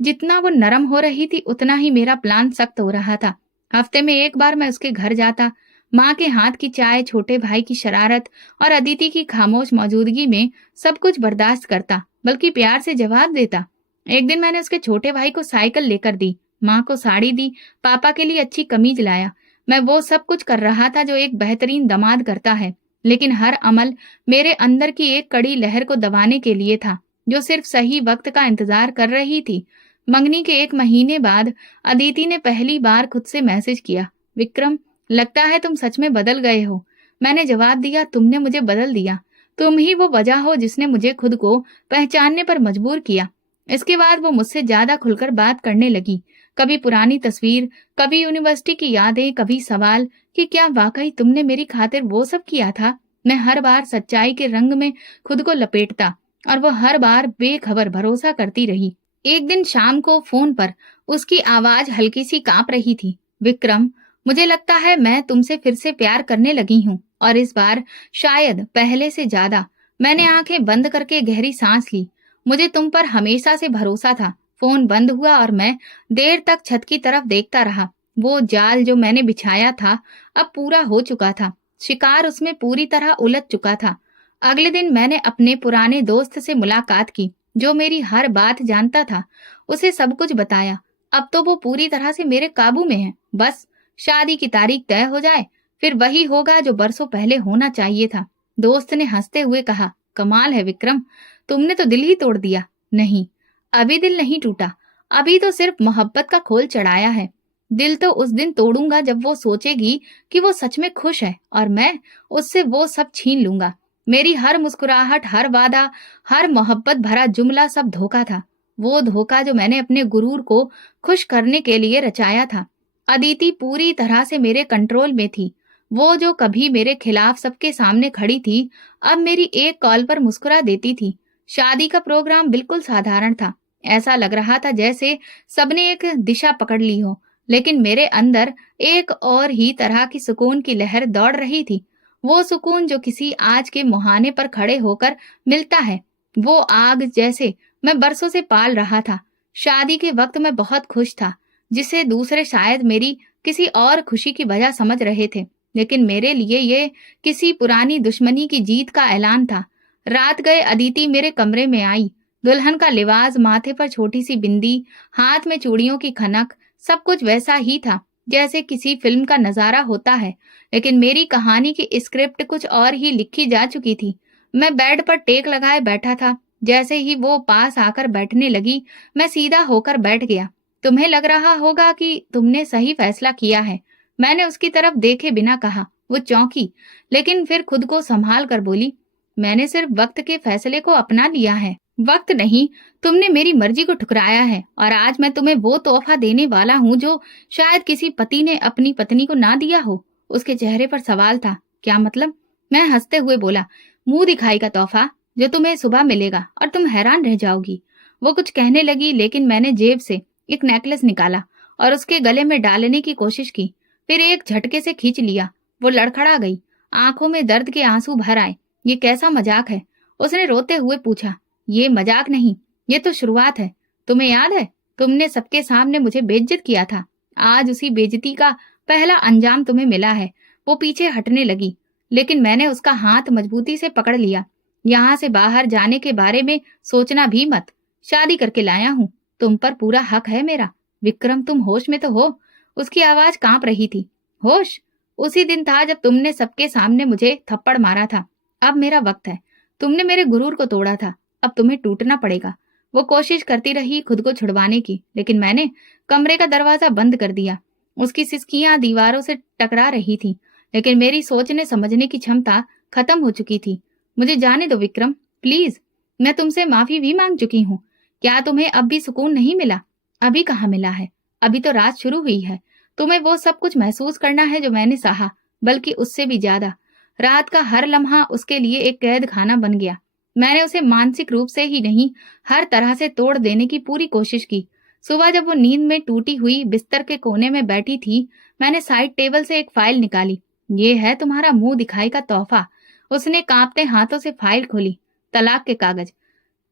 जितना वो नरम हो रही थी उतना ही मेरा प्लान सख्त हो रहा था। हफ्ते में एक बार मैं उसके घर जाता, माँ के हाथ की चाय, छोटे भाई की शरारत और अदिति की खामोश मौजूदगी में सब कुछ बर्दाश्त करता, बल्कि प्यार से जवाब देता। एक दिन मैंने उसके छोटे भाई को साइकिल लेकर दी, माँ को साड़ी दी, पापा के लिए अच्छी कमीज लाया। मैं वो सब कुछ कर रहा था जो एक बेहतरीन दामाद करता है, लेकिन हर अमल मेरे अंदर की एक कड़ी लहर को दबाने के लिए था। जो सिर्फ सही वक्त का इंतजार कर रही थी। मंगनी के 1 महीने बाद अदिति ने पहली बार खुद से मैसेज किया, विक्रम, लगता है तुम सच में बदल गए हो। मैंने जवाब दिया, तुमने मुझे बदल दिया। तुम ही वो वजह हो जिसने मुझे खुद को पहचानने पर मजबूर किया। इसके बाद वो मुझसे ज्यादा खुलकर बात करने लगी। कभी पुरानी तस्वीर, कभी यूनिवर्सिटी की यादें, कभी सवाल कि क्या वाकई तुमने मेरी खातिर वो सब किया था। मैं हर बार सच्चाई के रंग में खुद को लपेटता और वो हर बार बेखबर भरोसा करती रही। एक दिन शाम को फोन पर उसकी आवाज हल्की सी कांप रही थी, विक्रम, मुझे लगता है मैं तुमसे फिर से प्यार करने लगी हूँ, और इस बार शायद पहले से ज्यादा। मैंने आंखें बंद करके गहरी सांस ली। मुझे तुम पर हमेशा से भरोसा था। फोन बंद हुआ और मैं देर तक छत की तरफ देखता रहा। वो जाल जो मैंने बिछाया था अब पूरा हो चुका था। शिकार उसमें पूरी तरह उलझ चुका था। अगले दिन मैंने अपने पुराने दोस्त से मुलाकात की, जो मेरी हर बात जानता था। उसे सब कुछ बताया। अब तो वो पूरी तरह से मेरे काबू में है। बस शादी की तारीख तय हो जाए, फिर वही होगा जो बरसों पहले होना चाहिए था। दोस्त ने हंसते हुए कहा, कमाल है विक्रम, तुमने तो दिल ही तोड़ दिया। नहीं, अभी दिल नहीं टूटा। अभी तो सिर्फ मोहब्बत का खोल चढ़ाया है। दिल तो उस दिन तोड़ूंगा जब वो सोचेगी कि वो सच में खुश है, और मैं उससे वो सब छीन लूंगा। मेरी हर मुस्कुराहट, हर वादा, हर मोहब्बत भरा जुमला सब धोखा था। वो धोखा जो मैंने अपने गुरूर को खुश करने के लिए रचाया था। अदिति पूरी तरह से मेरे कंट्रोल में थी। वो जो कभी मेरे खिलाफ सबके सामने खड़ी थी, अब मेरी एक कॉल पर मुस्कुरा देती थी। शादी का प्रोग्राम बिल्कुल साधारण था। ऐसा लग रहा था जैसे सबने एक दिशा पकड़ ली हो, लेकिन मेरे अंदर एक और ही तरह की सुकून की लहर दौड़ रही थी। वो सुकून जो किसी आज के मुहाने पर खड़े होकर मिलता है, वो आग जैसे मैं बरसों से पाल रहा था। शादी के वक्त मैं बहुत खुश था, जिसे दूसरे शायद मेरी किसी और खुशी की वजह समझ रहे थे, लेकिन मेरे लिए ये किसी पुरानी दुश्मनी की जीत का ऐलान था। रात गए अदिति मेरे कमरे में आई। दुल्हन का लिबास, माथे पर छोटी सी बिंदी, हाथ में चूड़ियों की खनक, सब कुछ वैसा ही था जैसे किसी फिल्म का नजारा होता है। लेकिन मेरी कहानी की स्क्रिप्ट कुछ और ही लिखी जा चुकी थी। मैं बेड पर टेक लगाए बैठा था। जैसे ही वो पास आकर बैठने लगी, मैं सीधा होकर बैठ गया। तुम्हें लग रहा होगा कि तुमने सही फैसला किया है, मैंने उसकी तरफ देखे बिना कहा। वो चौंकी, लेकिन फिर खुद को संभाल कर बोली, मैंने सिर्फ वक्त के फैसले को अपना लिया है, वक्त नहीं। तुमने मेरी मर्जी को ठुकराया है, और आज मैं तुम्हें वो तोहफा देने वाला हूँ जो शायद किसी पति ने अपनी पत्नी को ना दिया हो। उसके चेहरे पर सवाल था। क्या मतलब? मैं हंसते हुए बोला, मुंह दिखाई का तोहफा जो तुम्हें सुबह मिलेगा और तुम हैरान रह जाओगी। वो कुछ कहने लगी, लेकिन मैंने जेब से एक नेकलेस निकाला और उसके गले में डालने की कोशिश की, फिर एक झटके से खींच लिया। वो लड़खड़ा गई, आंखों में दर्द के आंसू भर आए। ये कैसा मजाक है? उसने रोते हुए पूछा। ये मजाक नहीं, ये तो शुरुआत है। तुम्हें याद है, तुमने सबके सामने मुझे बेइज्जत किया था। आज उसी बेइज्जती का पहला अंजाम तुम्हें मिला है। वो पीछे हटने लगी, लेकिन मैंने उसका हाथ मजबूती से पकड़ लिया। यहाँ से बाहर जाने के बारे में सोचना भी मत। शादी करके लाया हूँ, तुम पर पूरा हक है मेरा। विक्रम, तुम होश में तो हो? उसकी आवाज कांप रही थी। होश? उसी दिन था जब तुमने सबके सामने मुझे थप्पड़ मारा था। अब मेरा वक्त है। तुमने मेरे गुरूर को तोड़ा था, अब तुम्हें टूटना पड़ेगा। वो कोशिश करती रही खुद को छुड़वाने की, लेकिन मैंने कमरे का दरवाजा बंद कर दिया। उसकी सिसकियां दीवारों से टकरा रही थी, लेकिन मेरी सोचने समझने की क्षमता खत्म हो चुकी थी। मुझे जाने दो विक्रम, प्लीज। मैं तुमसे माफी भी मांग चुकी हूँ। क्या तुम्हें अब भी सुकून नहीं मिला? अभी कहाँ मिला है? अभी तो रात शुरू हुई है। तुम्हें वो सब कुछ महसूस करना है जो मैंने सहा, बल्कि उससे भी ज्यादा। रात का हर लम्हा उसके लिए एक कैद खाना बन गया। मैंने उसे मानसिक रूप से ही नहीं, हर तरह से तोड़ देने की पूरी कोशिश की। सुबह जब वो नींद में टूटी हुई बिस्तर के कोने में बैठी थी, मैंने साइड टेबल से एक फाइल निकाली। ये है तुम्हारा मुंह दिखाई का तोहफा। उसने कांपते हाथों से फाइल खोली। तलाक के कागज।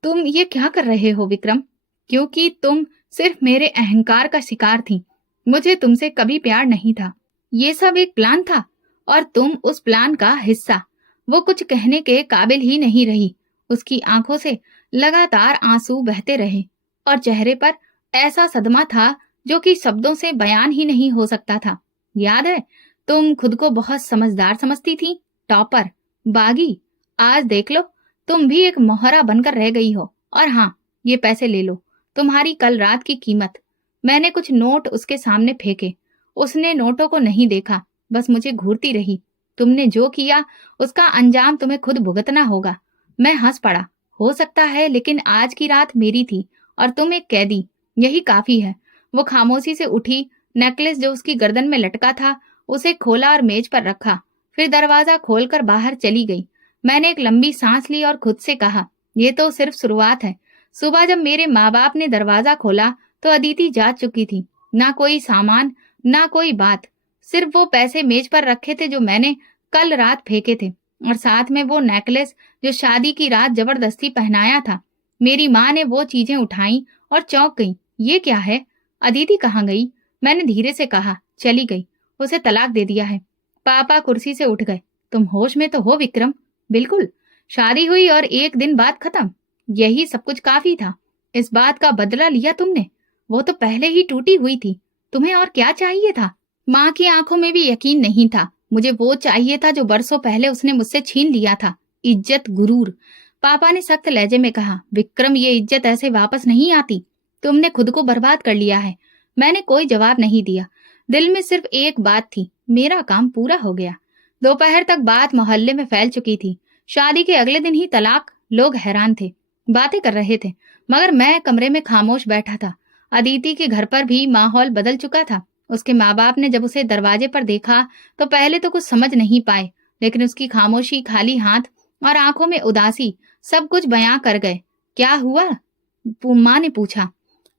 तुम ये क्या कर रहे हो विक्रम? क्योंकि तुम सिर्फ मेरे अहंकार का शिकार थी। मुझे तुमसे कभी प्यार नहीं था। ये सब एक प्लान था, और तुम उस प्लान का हिस्सा। वो कुछ कहने के काबिल ही नहीं रही। उसकी आंखों से लगातार आंसू बहते रहे, और चेहरे पर ऐसा सदमा था जो कि शब्दों से बयान ही नहीं हो सकता था। याद है, तुम खुद को बहुत समझदार समझती थी, टॉपर, बागी। आज देख लो, तुम भी एक मोहरा बनकर रह गई हो। और हाँ, ये पैसे ले लो, तुम्हारी कल रात की कीमत। मैंने कुछ नोट उसके सामने फेंके। उसने नोटों को नहीं देखा, बस मुझे घूरती रही। तुमने जो किया उसका अंजाम तुम्हें खुद भुगतना होगा। मैं हंस पड़ा। हो सकता है, लेकिन आज की रात मेरी थी और तुम एक कैदी, यही काफी है। वो खामोशी से उठी, नेकलेस जो उसकी गर्दन में लटका था उसे खोला और मेज पर रखा, फिर दरवाजा खोलकर बाहर चली गई। मैंने एक लंबी सांस ली और खुद से कहा, ये तो सिर्फ शुरुआत है। सुबह जब मेरे माँ बाप ने दरवाजा खोला तो अदिति जा चुकी थी। ना कोई सामान, ना कोई बात, सिर्फ वो पैसे मेज पर रखे थे जो मैंने कल रात फेंके थे, और साथ में वो नेकलेस जो शादी की रात जबरदस्ती पहनाया था। मेरी माँ ने वो चीजें उठाई और चौंक गई। ये क्या है? अदिति कहाँ गई? मैंने धीरे से कहा। चली गई, उसे तलाक दे दिया है। पापा कुर्सी से उठ गए। तुम होश में तो हो विक्रम? बिल्कुल। शादी हुई और एक दिन बाद खत्म, यही सब कुछ काफी था। इस बात का बदला लिया तुमने। वो तो पहले ही टूटी हुई थी, तुम्हें और क्या चाहिए था? माँ की आंखों में भी यकीन नहीं था। मुझे वो चाहिए था जो बरसों पहले उसने मुझसे छीन लिया था, इज्जत, गुरूर। पापा ने सख्त लहजे में कहा, विक्रम, ये इज्जत ऐसे वापस नहीं आती। तुमने खुद को बर्बाद कर लिया है। मैंने कोई जवाब नहीं दिया। दिल में सिर्फ एक बात थी, मेरा काम पूरा हो गया। दोपहर तक बात मोहल्ले में फैल चुकी थी। शादी के अगले दिन ही तलाक। लोग हैरान थे, बातें कर रहे थे, मगर मैं कमरे में खामोश बैठा था। अदिति के घर पर भी माहौल बदल चुका था। उसके माँ बाप ने जब उसे दरवाजे पर देखा तो पहले तो कुछ समझ नहीं पाए, लेकिन उसकी खामोशी, खाली हाथ और आंखों में उदासी सब कुछ बयां कर गए। क्या हुआ? माँ ने पूछा।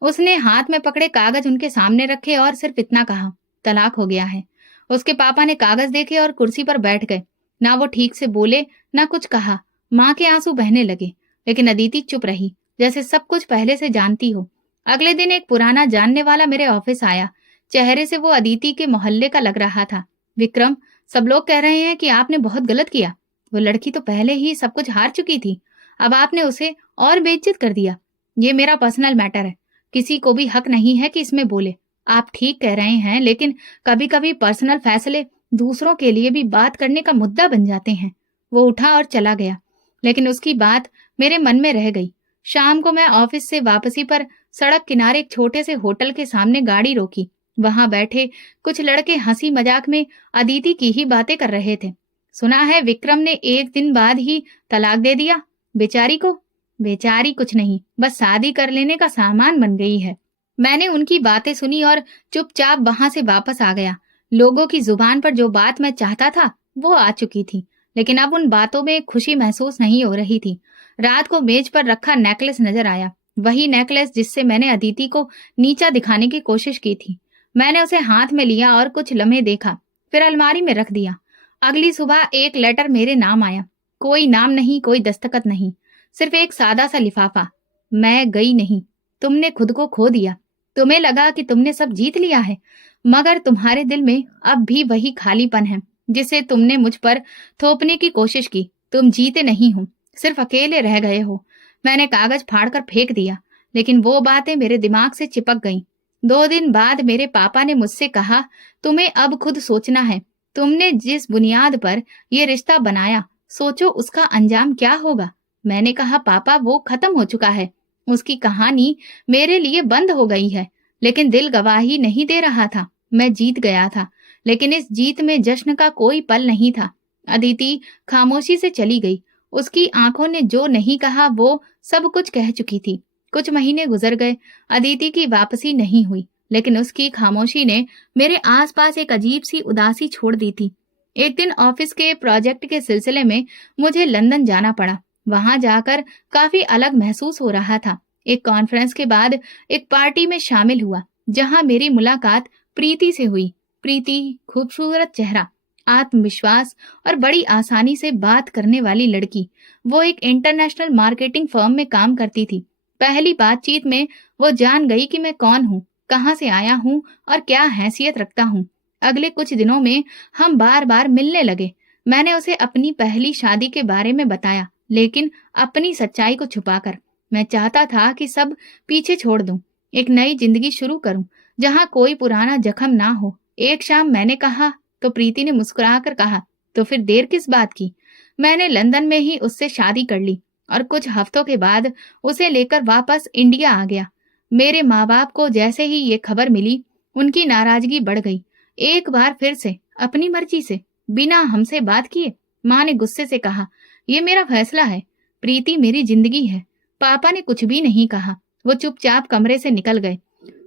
उसने हाथ में पकड़े कागज उनके सामने रखे और सिर्फ इतना कहा, तलाक हो गया है। उसके पापा ने कागज देखे और कुर्सी पर बैठ गए। ना वो ठीक से बोले, ना कुछ कहा। माँ के आंसू बहने लगे, लेकिन अदिति चुप रही, जैसे सब कुछ पहले से जानती हो। अगले दिन एक पुराना जानने वाला मेरे ऑफिस आया। चेहरे से वो अदिति के मोहल्ले का लग रहा था। विक्रम, सब लोग कह रहे हैं कि आपने बहुत गलत किया। वो लड़की तो पहले ही सब कुछ हार चुकी थी, अब आपने उसे और बेइज्जत कर दिया। ये मेरा पर्सनल मैटर है, किसी को भी हक नहीं है कि इसमें बोले। आप ठीक कह रहे हैं, लेकिन कभी कभी पर्सनल फैसले दूसरों के लिए भी बात करने का मुद्दा बन जाते हैं। वो उठा और चला गया, लेकिन उसकी बात मेरे मन में रह गई। शाम को मैं ऑफिस से वापसी पर सड़क किनारे एक छोटे से होटल के सामने गाड़ी रोकी। वहां बैठे कुछ लड़के हंसी मजाक में अदिति की ही बातें कर रहे थे। सुना है विक्रम ने एक दिन बाद ही तलाक दे दिया बेचारी को। बेचारी कुछ नहीं, बस शादी कर लेने का सामान बन गई है। मैंने उनकी बातें सुनी और चुपचाप वहां से वापस आ गया। लोगों की जुबान पर जो बात मैं चाहता था वो आ चुकी थी, लेकिन अब उन बातों में खुशी महसूस नहीं हो रही थी। रात को मेज पर रखा नेकलेस नजर आया, वही नेकलेस जिससे मैंने अदिति को नीचा दिखाने की कोशिश की थी। मैंने उसे हाथ में लिया और कुछ लम्हे देखा, फिर अलमारी में रख दिया। अगली सुबह एक लेटर मेरे नाम आया। कोई नाम नहीं, कोई दस्तखत नहीं, सिर्फ एक सादा सा लिफाफा। मैं गई नहीं, तुमने खुद को खो दिया। तुम्हें लगा कि तुमने सब जीत लिया है, मगर तुम्हारे दिल में अब भी वही खालीपन है जिसे तुमने मुझ पर थोपने की कोशिश की। तुम जीते नहीं हो, सिर्फ अकेले रह गए हो। मैंने कागज फाड़कर फेंक दिया, लेकिन वो बातें मेरे दिमाग से चिपक गईं। 2 दिन बाद मेरे पापा ने मुझसे कहा, तुम्हें अब खुद सोचना है। तुमने जिस बुनियाद पर यह रिश्ता बनाया, सोचो उसका अंजाम क्या होगा। मैंने कहा, पापा, वो खत्म हो चुका है, उसकी कहानी मेरे लिए बंद हो गई है। लेकिन दिल गवाही नहीं दे रहा था। मैं जीत गया था, लेकिन इस जीत में जश्न का कोई पल नहीं था। अदिति खामोशी से चली गई। उसकी आंखों ने जो नहीं कहा वो सब कुछ कह चुकी थी। कुछ महीने गुजर गए, अदिति की वापसी नहीं हुई, लेकिन उसकी खामोशी ने मेरे आसपास एक अजीब सी उदासी छोड़ दी थी। एक दिन ऑफिस के प्रोजेक्ट के सिलसिले में मुझे लंदन जाना पड़ा। वहां जाकर काफी अलग महसूस हो रहा था। एक कॉन्फ्रेंस के बाद एक पार्टी में शामिल हुआ, जहां मेरी मुलाकात प्रीति से हुई। प्रीति, खूबसूरत चेहरा, आत्मविश्वास और बड़ी आसानी से बात करने वाली लड़की। वो एक इंटरनेशनल मार्केटिंग फर्म में काम करती थी। पहली बातचीत में वो जान गई कि मैं कौन हूँ, कहाँ से आया हूँ और क्या हैसियत रखता हूँ। अगले कुछ दिनों में हम बार बार मिलने लगे। मैंने उसे अपनी पहली शादी के बारे में बताया, लेकिन अपनी सच्चाई को छुपाकर। मैं चाहता था कि सब पीछे छोड़ दूं, एक नई जिंदगी शुरू करूं, जहां कोई पुराना जख्म ना हो। एक शाम मैंने कहा तो प्रीति ने मुस्कुराकर कहा, तो फिर देर किस बात की। मैंने लंदन में ही उससे शादी कर ली और कुछ हफ्तों के बाद उसे लेकर वापस इंडिया आ गया। मेरे माँ बाप को जैसे ही ये खबर मिली, उनकी नाराजगी बढ़ गई। एक बार फिर से अपनी मर्जी से, बिना हमसे बात किए, माँ ने गुस्से से कहा, ये मेरा फैसला है, प्रीति मेरी जिंदगी है। पापा ने कुछ भी नहीं कहा, वो चुपचाप कमरे से निकल गए।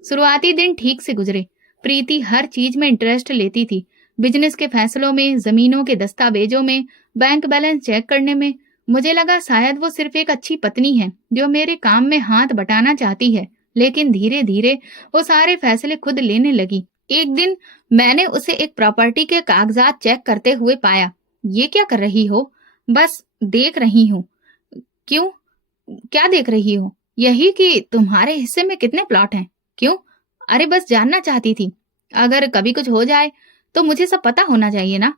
शुरुआती दिन ठीक से गुजरे। प्रीति हर चीज में इंटरेस्ट लेती थी, बिजनेस के फैसलों में, जमीनों के दस्तावेजों में, बैंक बैलेंस चेक करने में। मुझे लगा शायद वो सिर्फ एक अच्छी पत्नी है जो मेरे काम में हाथ बटाना चाहती है, लेकिन धीरे धीरे वो सारे फैसले खुद लेने लगी। एक दिन मैंने उसे एक प्रॉपर्टी के कागजात चेक करते हुए पाया। ये क्या कर रही हो? बस देख रही हूँ। क्यों? क्या देख रही हो? यही कि तुम्हारे हिस्से में कितने प्लॉट हैं। क्यों? अरे बस जानना चाहती थी। अगर कभी कुछ हो जाए तो मुझे सब पता होना चाहिए ना।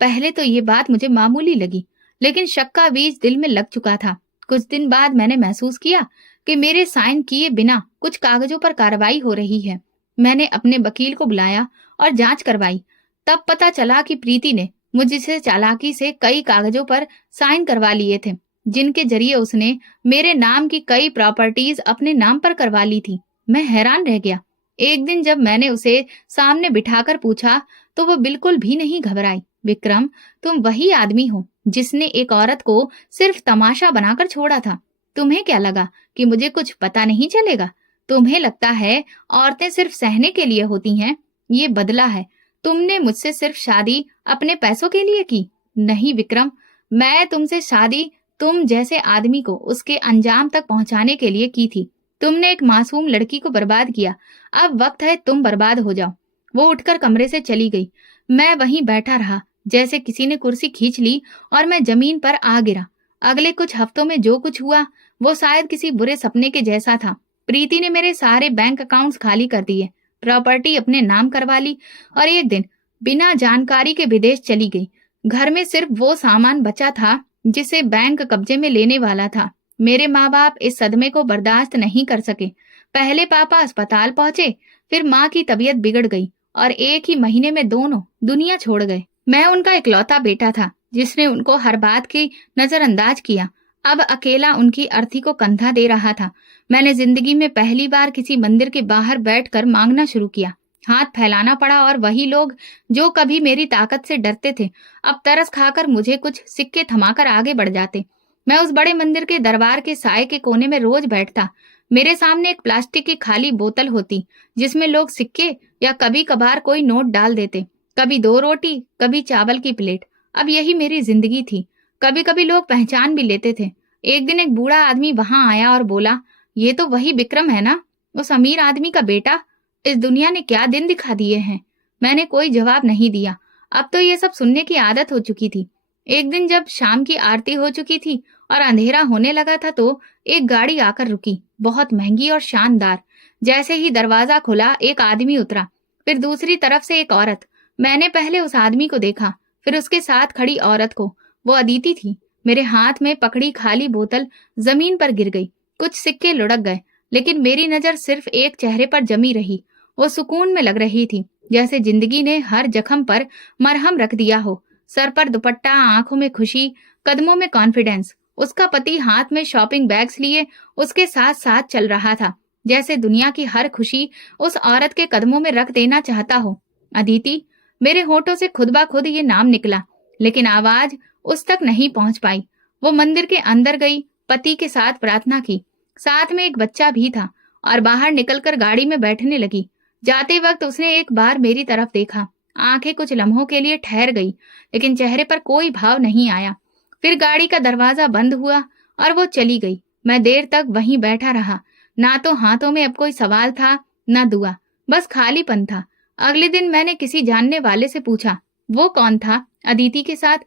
पहले तो ये बात मुझे मामूली लगी, लेकिन शक का बीज दिल में लग चुका था। कुछ दिन बाद मैंने महसूस किया कि मेरे साइन किए बिना कुछ कागजों पर कार्रवाई हो रही है। मैंने अपने वकील को बुलाया और जांच करवाई। तब पता चला कि प्रीति ने मुझसे चालाकी से कई कागजों पर साइन करवा लिए थे, जिनके जरिए उसने मेरे नाम की कई प्रॉपर्टीज अपने नाम पर करवा ली थी। मैं हैरान रह गया। एक दिन जब मैंने उसे सामने बिठाकर पूछा तो वो बिल्कुल भी नहीं घबराई। विक्रम, तुम वही आदमी हो जिसने एक औरत को सिर्फ तमाशा बनाकर छोड़ा था। तुम्हें क्या लगा कि मुझे कुछ पता नहीं चलेगा? तुम्हें लगता है औरतें सिर्फ सहने के लिए होती हैं? ये बदला है। तुमने मुझसे सिर्फ शादी अपने पैसों के लिए की। नहीं विक्रम, मैं तुमसे शादी तुम जैसे आदमी को उसके अंजाम तक पहुंचाने के लिए की थी। तुमने एक मासूम लड़की को बर्बाद किया। अब वक्त है तुम बर्बाद हो जाओ। वो उठकर कमरे से चली गई। मैं वहीं बैठा रहा, जैसे किसी ने कुर्सी खींच ली और मैं जमीन पर आ गिरा। अगले कुछ हफ्तों में जो कुछ हुआ वो शायद किसी बुरे सपने के जैसा था। प्रीति ने मेरे सारे बैंक अकाउंट्स खाली कर दिए, प्रॉपर्टी अपने नाम करवा ली और एक दिन बिना जानकारी के विदेश चली गई। घर में सिर्फ वो सामान बचा था जिसे बैंक कब्जे में लेने वाला था। मेरे माँ बाप इस सदमे को बर्दाश्त नहीं कर सके। पहले पापा अस्पताल पहुंचे, फिर माँ की तबीयत बिगड़ गई और एक ही महीने में दोनों दुनिया छोड़ गए। मैं उनका इकलौता बेटा था जिसने उनको हर बात की नजरअंदाज किया। अब अकेला उनकी अर्थी को कंधा दे रहा था। मैंने जिंदगी में पहली बार किसी मंदिर के बाहर बैठकर मांगना शुरू किया। हाथ फैलाना पड़ा और वही लोग जो कभी मेरी ताकत से डरते थे, अब तरस खाकर मुझे कुछ सिक्के थमाकर आगे बढ़ जाते। मैं उस बड़े मंदिर के दरबार के साए के कोने में रोज बैठता। मेरे सामने एक प्लास्टिक की खाली बोतल होती जिसमें लोग सिक्के या कभी कभार कोई नोट डाल देते। कभी 2 रोटी, कभी चावल की प्लेट। अब यही मेरी जिंदगी थी। कभी कभी लोग पहचान भी लेते थे। एक दिन एक बूढ़ा आदमी वहां आया और बोला, ये तो वही विक्रम है ना, उस अमीर आदमी का बेटा। इस दुनिया ने क्या दिन दिखा दिए हैं। मैंने कोई जवाब नहीं दिया। अब तो ये सब सुनने की आदत हो चुकी थी। एक दिन जब शाम की आरती हो चुकी थी और अंधेरा होने लगा था तो एक गाड़ी आकर रुकी, बहुत महंगी और शानदार। जैसे ही दरवाजा खुला एक आदमी उतरा, फिर दूसरी तरफ से एक औरत। मैंने पहले उस आदमी को देखा, फिर उसके साथ खड़ी औरत को। वो अदिति थी। मेरे हाथ में पकड़ी खाली बोतल जमीन पर गिर गई। कुछ सिक्के लुढ़क गए, लेकिन मेरी नजर सिर्फ एक चेहरे पर जमी रही। वो सुकून में लग रही थी, जैसे जिंदगी ने हर जख्म पर मरहम रख दिया हो। सर पर दुपट्टा, आंखों में खुशी, कदमों में कॉन्फिडेंस। उसका पति हाथ में शॉपिंग बैग्स लिए उसके साथ साथ चल रहा था, जैसे दुनिया की हर खुशी उस औरत के कदमों में रख देना चाहता हो। अदिति। मेरे होठों से खुद ब खुद ये नाम निकला, लेकिन आवाज उस तक नहीं पहुंच पाई। वो मंदिर के अंदर गई, पति के साथ प्रार्थना की, साथ में एक बच्चा भी था, और बाहर निकलकर गाड़ी में बैठने लगी। जाते वक्त उसने एक बार मेरी तरफ देखा। आंखें कुछ लम्हों के लिए ठहर गई, लेकिन चेहरे पर कोई भाव नहीं आया। फिर गाड़ी का दरवाजा बंद हुआ और वो चली गई। मैं देर तक वहीं बैठा रहा। ना तो हाथों में अब कोई सवाल था, ना दुआ, बस खालीपन था। अगले दिन मैंने किसी जानने वाले से पूछा, वो कौन था अदिति के साथ?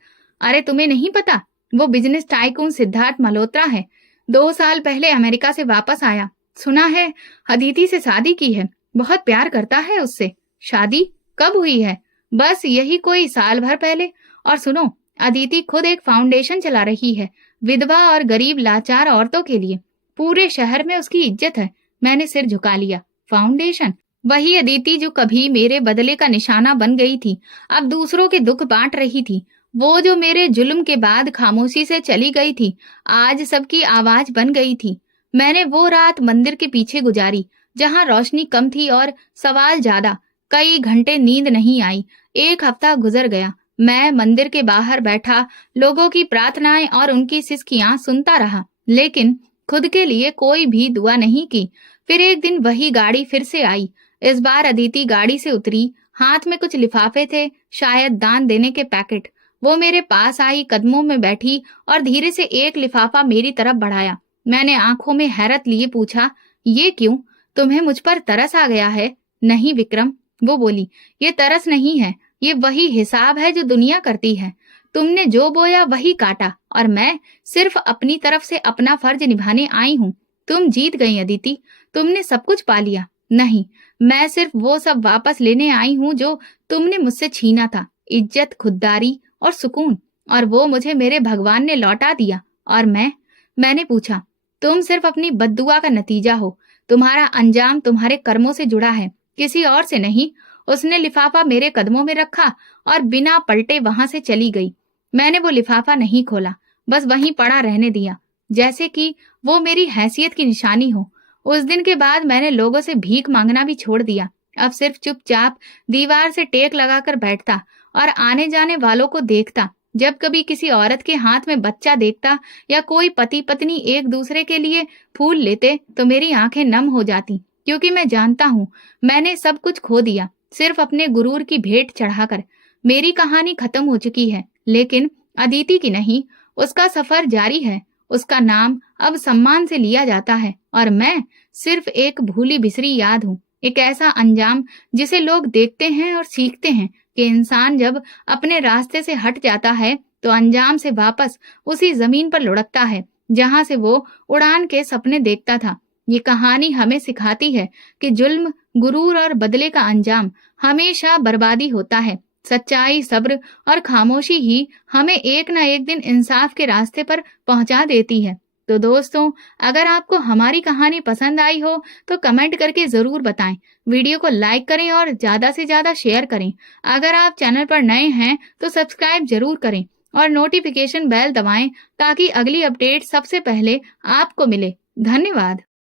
अरे तुम्हें नहीं पता, वो बिजनेस टाइकून सिद्धार्थ मल्होत्रा है। 2 साल पहले अमेरिका से वापस आया। सुना है अदिति से शादी की है, बहुत प्यार करता है उससे। शादी कब हुई है? बस यही कोई साल भर पहले। और सुनो, अदिति खुद एक फाउंडेशन चला रही है, विधवा और गरीब लाचार औरतों के लिए। पूरे शहर में उसकी इज्जत है। मैंने सिर झुका लिया। फाउंडेशन? वही अदिति जो कभी मेरे बदले का निशाना बन गई थी, अब दूसरों के दुख बांट रही थी। वो जो मेरे जुल्म के बाद खामोशी से चली गई थी, आज सबकी आवाज बन गई थी। मैंने वो रात मंदिर के पीछे गुजारी, जहां रोशनी कम थी और सवाल ज्यादा। कई घंटे नींद नहीं आई। एक हफ्ता गुजर गया। मैं मंदिर के बाहर बैठा लोगों की प्रार्थनाएं और उनकी सिसकियां सुनता रहा, लेकिन खुद के लिए कोई भी दुआ नहीं की। फिर एक दिन वही गाड़ी फिर से आई। इस बार अदिति गाड़ी से उतरी। हाथ में कुछ लिफाफे थे, शायद दान देने के पैकेट। वो मेरे पास आई, कदमों में बैठी और धीरे से एक लिफाफा मेरी तरफ बढ़ाया। मैंने आंखों में हैरत लिए पूछा, ये क्यों? तुम्हें मुझ पर तरस आ गया है? नहीं विक्रम, वो बोली, ये तरस नहीं है, ये वही हिसाब है जो दुनिया करती है। तुमने जो बोया वही काटा, और मैं सिर्फ अपनी तरफ से अपना फर्ज निभाने आई हूँ। तुम जीत गई अदिति, तुमने सब कुछ पा लिया। नहीं, मैं सिर्फ वो सब वापस लेने आई हूँ जो तुमने मुझसे छीना था, इज्जत, खुददारी और सुकून। और वो मुझे मेरे भगवान ने लौटा दिया। और मैंने पूछा, तुम सिर्फ अपनी बद्दुआ का नतीजा हो। तुम्हारा अंजाम तुम्हारे कर्मों से जुड़ा है, किसी और से नहीं। उसने लिफाफा मेरे कदमों में रखा और बिना पलटे वहां से चली गई। मैंने वो लिफाफा नहीं खोला, बस वहीं पड़ा रहने दिया, जैसे कि वो मेरी हैसियत की निशानी हो। उस दिन के बाद मैंने लोगों से भीख मांगना भी छोड़ दिया। अब सिर्फ चुपचाप दीवार से टेक लगाकर बैठता और आने जाने वालों को देखता। जब कभी किसी औरत के हाथ में बच्चा देखता या कोई पति पत्नी एक दूसरे के लिए फूल लेते तो मेरी आंखें नम हो जाती, क्योंकि मैं जानता हूँ मैंने सब कुछ खो दिया, सिर्फ अपने गुरूर की भेंट चढ़ाकर। मेरी कहानी खत्म हो चुकी है, लेकिन अदिति की नहीं। उसका सफर जारी है। उसका नाम अब सम्मान से लिया जाता है, और मैं सिर्फ एक भूली बिसरी याद हूँ। एक ऐसा अंजाम जिसे लोग देखते हैं और सीखते हैं कि इंसान जब अपने रास्ते से हट जाता है तो अंजाम से वापस उसी जमीन पर लुढ़कता है जहां से वो उड़ान के सपने देखता था। ये कहानी हमें सिखाती है कि जुल्म, गुरूर और बदले का अंजाम हमेशा बर्बादी होता है। सच्चाई, सब्र और खामोशी ही हमें एक न एक दिन इंसाफ के रास्ते पर पहुंचा देती है। तो दोस्तों, अगर आपको हमारी कहानी पसंद आई हो तो कमेंट करके जरूर बताएं। वीडियो को लाइक करें और ज्यादा से ज्यादा शेयर करें। अगर आप चैनल पर नए हैं तो सब्सक्राइब जरूर करें और नोटिफिकेशन बेल दबाएं ताकि अगली अपडेट सबसे पहले आपको मिले। धन्यवाद।